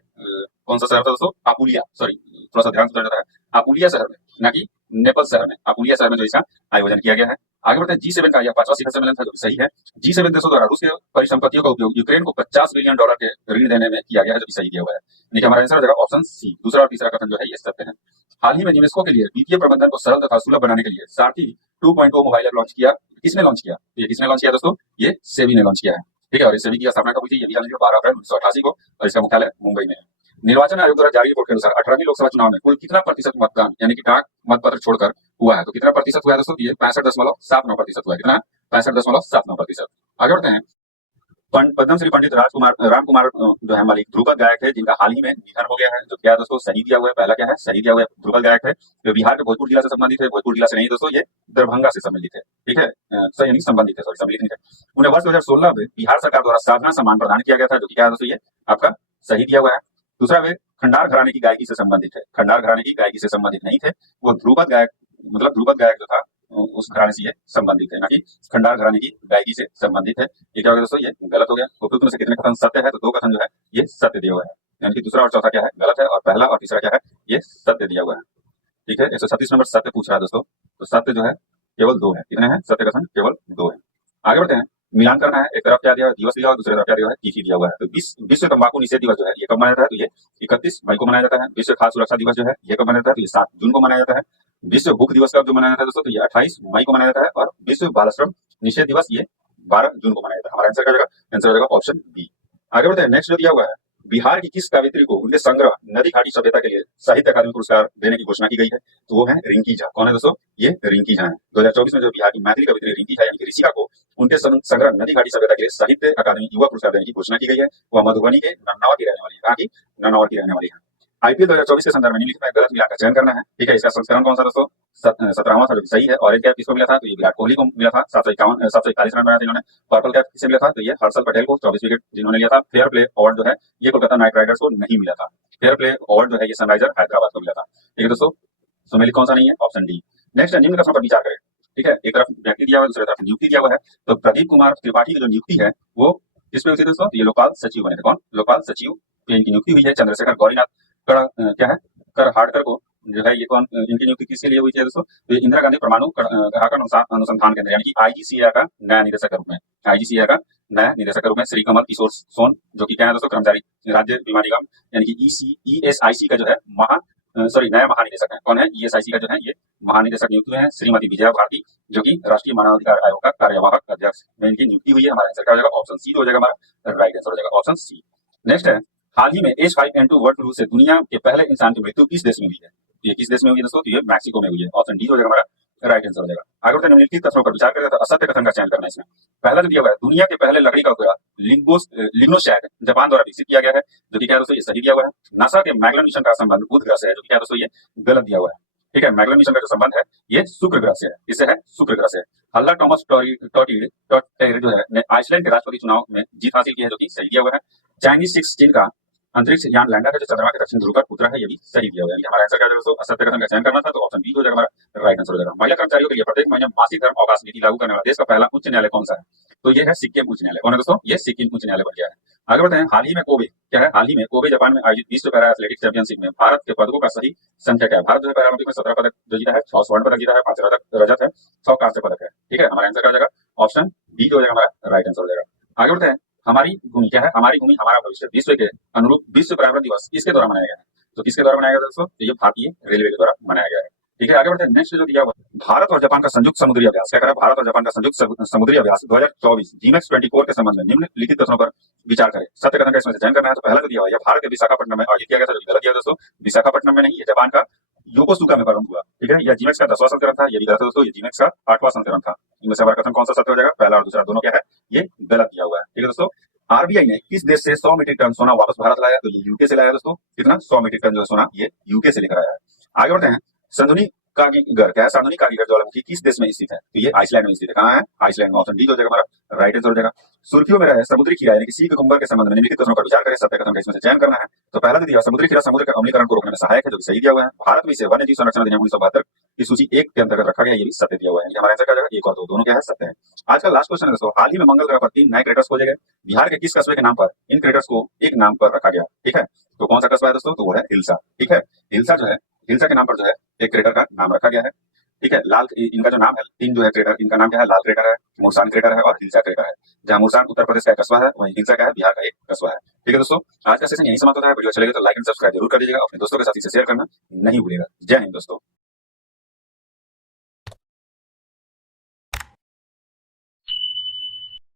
कौन सा शहर था दोस्तों, आपुलिया, सॉरी थोड़ा सा ध्यान से जाता है, आपुलिया शहर में, ना कि नेपल्स शहर में, आपुलिया शहर में जो इसका आयोजन किया गया है। आगे बढ़ते हैं। G7 का यह 5वां शिखर सम्मेलन था, जो सही है। G7 देशों द्वारा रूस के परिसंपत्तियों का उपयोग यूक्रेन को $50 बिलियन के ऋण देने में किया गया है, जो कि सही दिया हुआ है। देखिए हमारा आंसर हो जाएगा ऑप्शन सी, दूसरा और तीसरा कथन जो है ये सत्य है। हाल ही में निवेशकों के लिए वित्तीय प्रबंधन को सरल तथा सुलभ बनाने के लिए सारथी 2.0 मोबाइल ऐप लॉन्च किया। किसने लॉन्च किया, ये किसने लॉन्च किया दोस्तों, ये सेबी ने लॉन्च किया है। ठीक है, और इस सेबी की स्थापना कब हुई थी, ये भी जान लीजिए 12 अप्रैल 1988 को, और इसका मुख्यालय मुंबई में है। निर्वाचन आयोग द्वारा जारी रिपोर्ट के अनुसार 18वीं लोकसभा चुनाव में कुल कितना प्रतिशत मतदान यानी कि डाक मतपत्र छोड़कर हुआ है, तो कितना प्रतिशत हुआ है दोस्तों, ये 65.79% हुआ है। कितना, 65.79%। आगे बढ़ते हैं। पद्मश्री पंडित राम कुमार जो है मालिक ध्रुपद गायक है, जिनका हाल ही में निधन हो गया है, जो क्या दोस्तों सही दिया हुआ है। पहला क्या है, सही दिया हुआ है, ध्रुपद गायक है, जो बिहार के भोजपुर जिला से संबंधित है। भोजपुर जिला से नहीं दोस्तों, ये दरभंगा से संबंधित है। ठीक है, सही यानी संबंधित है, सॉरी सम्मिलित नहीं है। उन्हें वर्ष 2016 में बिहार सरकार द्वारा साधना सम्मान प्रदान किया गया था, जो कि क्या है दोस्तों, ये आपका सही दिया हुआ है। दूसरा वे खंडार घराने की गायकी से संबंधित है, खंडार घराने की गायकी से संबंधित नहीं थे, वो ध्रुपद गायक मतलब ध्रुपद गायक जो था उस घराने से ये संबंधित है, ना कि खंडार घराने की गायकी से संबंधित है। ये क्या हो गया दोस्तों, ये गलत हो गया। उपयुक्त में से कितने कथन सत्य है, तो 2 कथन जो है ये सत्य दिया हुआ है, यानी कि दूसरा और चौथा क्या है गलत है, और पहला और तीसरा क्या है ये सत्य दिया हुआ है। ठीक है, 136 नंबर सत्य पूछ रहा है दोस्तों, तो सत्य जो है केवल 2 है। कितने हैं सत्य कथन, केवल 2 है। आगे बढ़ते हैं। मिलान करना है, एक तरफ क्या दिया है दिवस दिया हुआ, दूसरी तरफ क्या दिया है तिथि दिया हुआ है। तो विश्व तंबाकू निषेध दिवस जो है ये कब मनाया जाता है, तो ये 31 मई को मनाया जाता है। विश्व खाद्य सुरक्षा दिवस जो है ये कब मनाया जाता है, तो ये 7 जून को मनाया जाता है। विश्व भूख दिवस कब जो मनाया जाता है दोस्तों, तो ये 28 मई को मनाया जाता है। और विश्व बाल श्रम निषेध दिवस ये 12 जून को मनाया जाता है। हमारा आंसर क्या जाएगा, आंसर हो जाएगा ऑप्शन बी। आगे बढ़ते हैं। नेक्स्ट जो दिया हुआ है, बिहार की किस कवियत्री को उनके संग्रह नदी घाटी सभ्यता के लिए साहित्य अकादमी पुरस्कार देने की घोषणा की गई है, तो वो है रिंकी झा। कौन है दोस्तों, ये रिंकी झा है। 2024 में जो बिहार की मैथिली कवियत्री रिंकी झा यानी कि ऋषिका को उनके संग्रह नदी घाटी सभ्यता के लिए साहित्य अकादमी युवा पुरस्कार देने की घोषणा की गई है। वह मधुबनी के नन्नौर की रहने वाली है। कहाँ की, नन्नौर की रहने वाली है। IPL 2024 के संदर्भ में निम्नलिखित में गलत मिलान का चयन करना है। ठीक है, इसका संस्करण कौन सा दोस्तों, 17वां था, जो सही है। ऑरेंज कैप किसको मिला था, तो ये विराट कोहली को मिला था, 741 रन बनाए थे इन्होंने। पर्पल कैप किसे मिला था, तो ये हर्षल पटेल को 24 विकेट जिन्होंने लिया था। फेयर प्ले अवार्ड जो है ये कोलकाता नाइट राइडर्स को नहीं मिला था। फेयर प्ले अवार्ड जो है ये सनराइजर हैदराबाद को मिला था। ठीक है दोस्तों, सुमेलित कौन सा नहीं है, ऑप्शन डी। नेक्स्ट है, निम्न कथनों पर विचार करें। ठीक है, एक तरफ व्यक्ति दिया हुआ है, दूसरी तरफ नियुक्ति दिया हुआ है। तो प्रदीप कुमार त्रिपाठी की जो नियुक्ति है वो किसमें हुई थी दोस्तों, ये लोकपाल सचिव बने थे। कौन, लोकपाल सचिव पे इनकी नियुक्ति हुई है। चंद्रशेखर गौरीनाथ क्या है कर हार्डकर को जो है ये कौन, इनकी नियुक्ति किसके लिए हुई थी दोस्तों, तो इंदिरा गांधी परमाणु ग्राहक अनुसंधान केंद्र यानी कि IGCAR का नया निदेशक के रूप में, IGCAR का नया निदेशक के रूप में श्री कमल किशोर सोन, जो कि क्या है दोस्तों कर्मचारी राज्य बीमा निगम यानी कि ESIC का जो है नया महानिदेशक है। कौन है, ESIC का जो है ये महानिदेशक नियुक्त हुए हैं। श्रीमती विजया भारती, जो कि राष्ट्रीय मानवाधिकार आयोग का कार्यवाहक अध्यक्ष में इनकी नियुक्ति हुई है। हमारा आंसर क्या हो जाएगा, ऑप्शन सी हो जाएगा, हमारा राइट आंसर हो जाएगा ऑप्शन सी। नेक्स्ट है, हाल ही में H5N2 बर्ड फ्लू से दुनिया के पहले इंसान की मृत्यु किस देश में हुई है, ये किस देश में हुई है दोस्तों, तो ये मैक्सिको में हुई है। ऑप्शन डी हो जाएगा हमारा राइट आंसर हो जाएगा। आगे बढ़ते हैं, निम्नलिखित कथनों पर विचार करें तो असत्य कथन का चयन करना है इसमें। पहला जो दिया हुआ है, दुनिया के पहले लकड़ी का उपयोग लिग्नोसैट जापान द्वारा विकसित किया गया है, जो कि क्या है दोस्तों, ये सही दिया हुआ है। नासा के मैगलन मिशन का संबंध बुध ग्रह से है, जो कि क्या है दोस्तों, ये गलत दिया हुआ है। ठीक है, मैगलन मिशन का जो संबंध है ये शुक्र ग्रह से है, इससे है शुक्र ग्रह से। हल्ला टॉमस टॉटिड जो है ने आइसलैंड के राष्ट्रपति चुनाव में जीत हासिल की है, जो कि सही दिया हुआ है। चाइनीज 16 का अंतरिक्ष यान लैंडर है, जो चंद्रमा के दक्षिण ध्रुव पर उतरा है, ये भी सही दिया हुआ है। ये हमारा आंसर क्या है दोस्तों, असत्य कथन का चयन करना था, तो ऑप्शन बी हो जाएगा हमारा राइट आंसर हो जाएगा। महिला कर्मचारियों के लिए प्रत्येक महीने मासिक धर्म अवकाश नीति लागू करने वाला देश का पहला उच्च न्यायालय कौन सा है? तो ये है सिक्किम उच्च न्यायालय। कौन है दोस्तों, ये सिक्किम उच्च न्यायालय बन गया है। आगे बढ़ते हैं, हाल ही में कोबे क्या है, हाल ही में कोबे जापान में आयोजित विश्व पैरा एथलेटिक्स चैंपियनशिप में भारत के पदकों का सही संख्या क्या है? भारत जो है पैरालंपिक में 17 पदक जो जीता है, 6 स्वर्ण पदक जीता है, 5 रजत है, 100 कांस्य पदक है। ठीक है, हमारा आंसर क्या हो जाएगा, ऑप्शन बी जो हो जाएगा हमारा राइट आंसर हो जाएगा। आगे बढ़ते हैं, हमारी भूमि क्या है, हमारी भूमि हमारा भविष्य विश्व के अनुरूप विश्व पर्यावरण दिवस किसके द्वारा मनाया गया है? तो किसके द्वारा मनाया गया दोस्तों, तो ये भारतीय रेलवे के द्वारा मनाया गया है। ठीक है, आगे बढ़ते हैं, नेक्स्ट जो दिया हुआ भारत और जापान का संयुक्त समुद्री अभ्यास क्या करा, भारत और जापान का संयुक्त समुद्री अभ्यास 2024 जीमेक्स 24 के संबंध में निम्नलिखित कथनों पर विचार करें। सत्य कथन का इसमें से चयन करना है। तो पहला जो दिया हुआ है, भारत के विशाखापट्टनम में आयोजित किया गया था, जो गलत दिया दोस्तों, विशाखापट्टनम में नहीं, ये जापान का योकोसुका में प्रारंभ हुआ। ठीक है, यह जीमेक्स का 10वां संस्करण था, ये भी गलत है दोस्तों, ये जीमेक्स का 8वां संस्करण था। इनमें से हमारा कथन कौन सा सत्य हो जाएगा, पहला और दूसरा दोनों क्या है, ये गलत दिया हुआ है। ठीक है दोस्तों, आरबीआई ने किस देश से 100 मीट्रिक टन सोना वापस भारत लाया? तो ये यूके से लाया दोस्तों। कितना, 100 मीट्रिक टन जो सोना ये यूके से लेकर आया है। आगे बढ़ते हैं, संधुनी कारीगर क्या है, संधुनी कारीगर ज्वालामुखी किस देश में स्थित है? तो ये आइसलैंड में स्थित है। कहाँ है, आइसलैंड में। ऑप्शन डी हो जाएगा हमारा राइट आंसर हो जाएगा। सुर्खियों में रहे समुद्री खीरा यानी कि सी कुकुम्बर के संबंध में निम्नलिखित कथनों पर विचार करें। सत्य कथन का इसमें से चयन करना है। तो पहला जो दिया, समुद्री खीरा समुद्र के अम्लीकरण को रोकने में सहायक है, जो कि सही दिया हुआ है। भारत में इसे वन्य जीव संरक्षण अधिनियम 1972 की सूची 1 के अंतर्गत रखा गया, ये भी सत्य दिया हुआ है। हमारा आंसर क्या जाएगा, 1 और 2 दोनों क्या है, सत्य है। आज का लास्ट क्वेश्चन है दोस्तों, हाल ही में मंगल ग्रह पर 3 नए क्रेटर्स खोजे गए। बिहार के किस कस्बे के नाम पर इन क्रेटर्स को एक नाम पर रखा गया? ठीक है, तो कौन सा कस्बा है दोस्तों, तो वो है हिल्सा। ठीक है, हिल्सा जो है, हिल्सा के नाम पर जो है एक क्रेटर का नाम रखा गया है। ठीक है, लाल इनका जो नाम है, 3 जो है क्रेटर, इनका नाम क्या है, लाल क्रेटर है, मुरसान क्रेटर है और हिल्सा क्रेटर है। जहां मुरसान उत्तर प्रदेश का एक कस्बा है, वहीं हिल्सा का है बिहार का एक कस्बा है। ठीक है दोस्तों, आज का सेशन यही समाप्त होता है। वीडियो अच्छा लगे तो लाइक एंड सब्सक्राइब जरूर कर दीजिएगा, अपने दोस्तों के साथ इसे शेयर करना नहीं भूलिएगा। जय हिंद दोस्तों।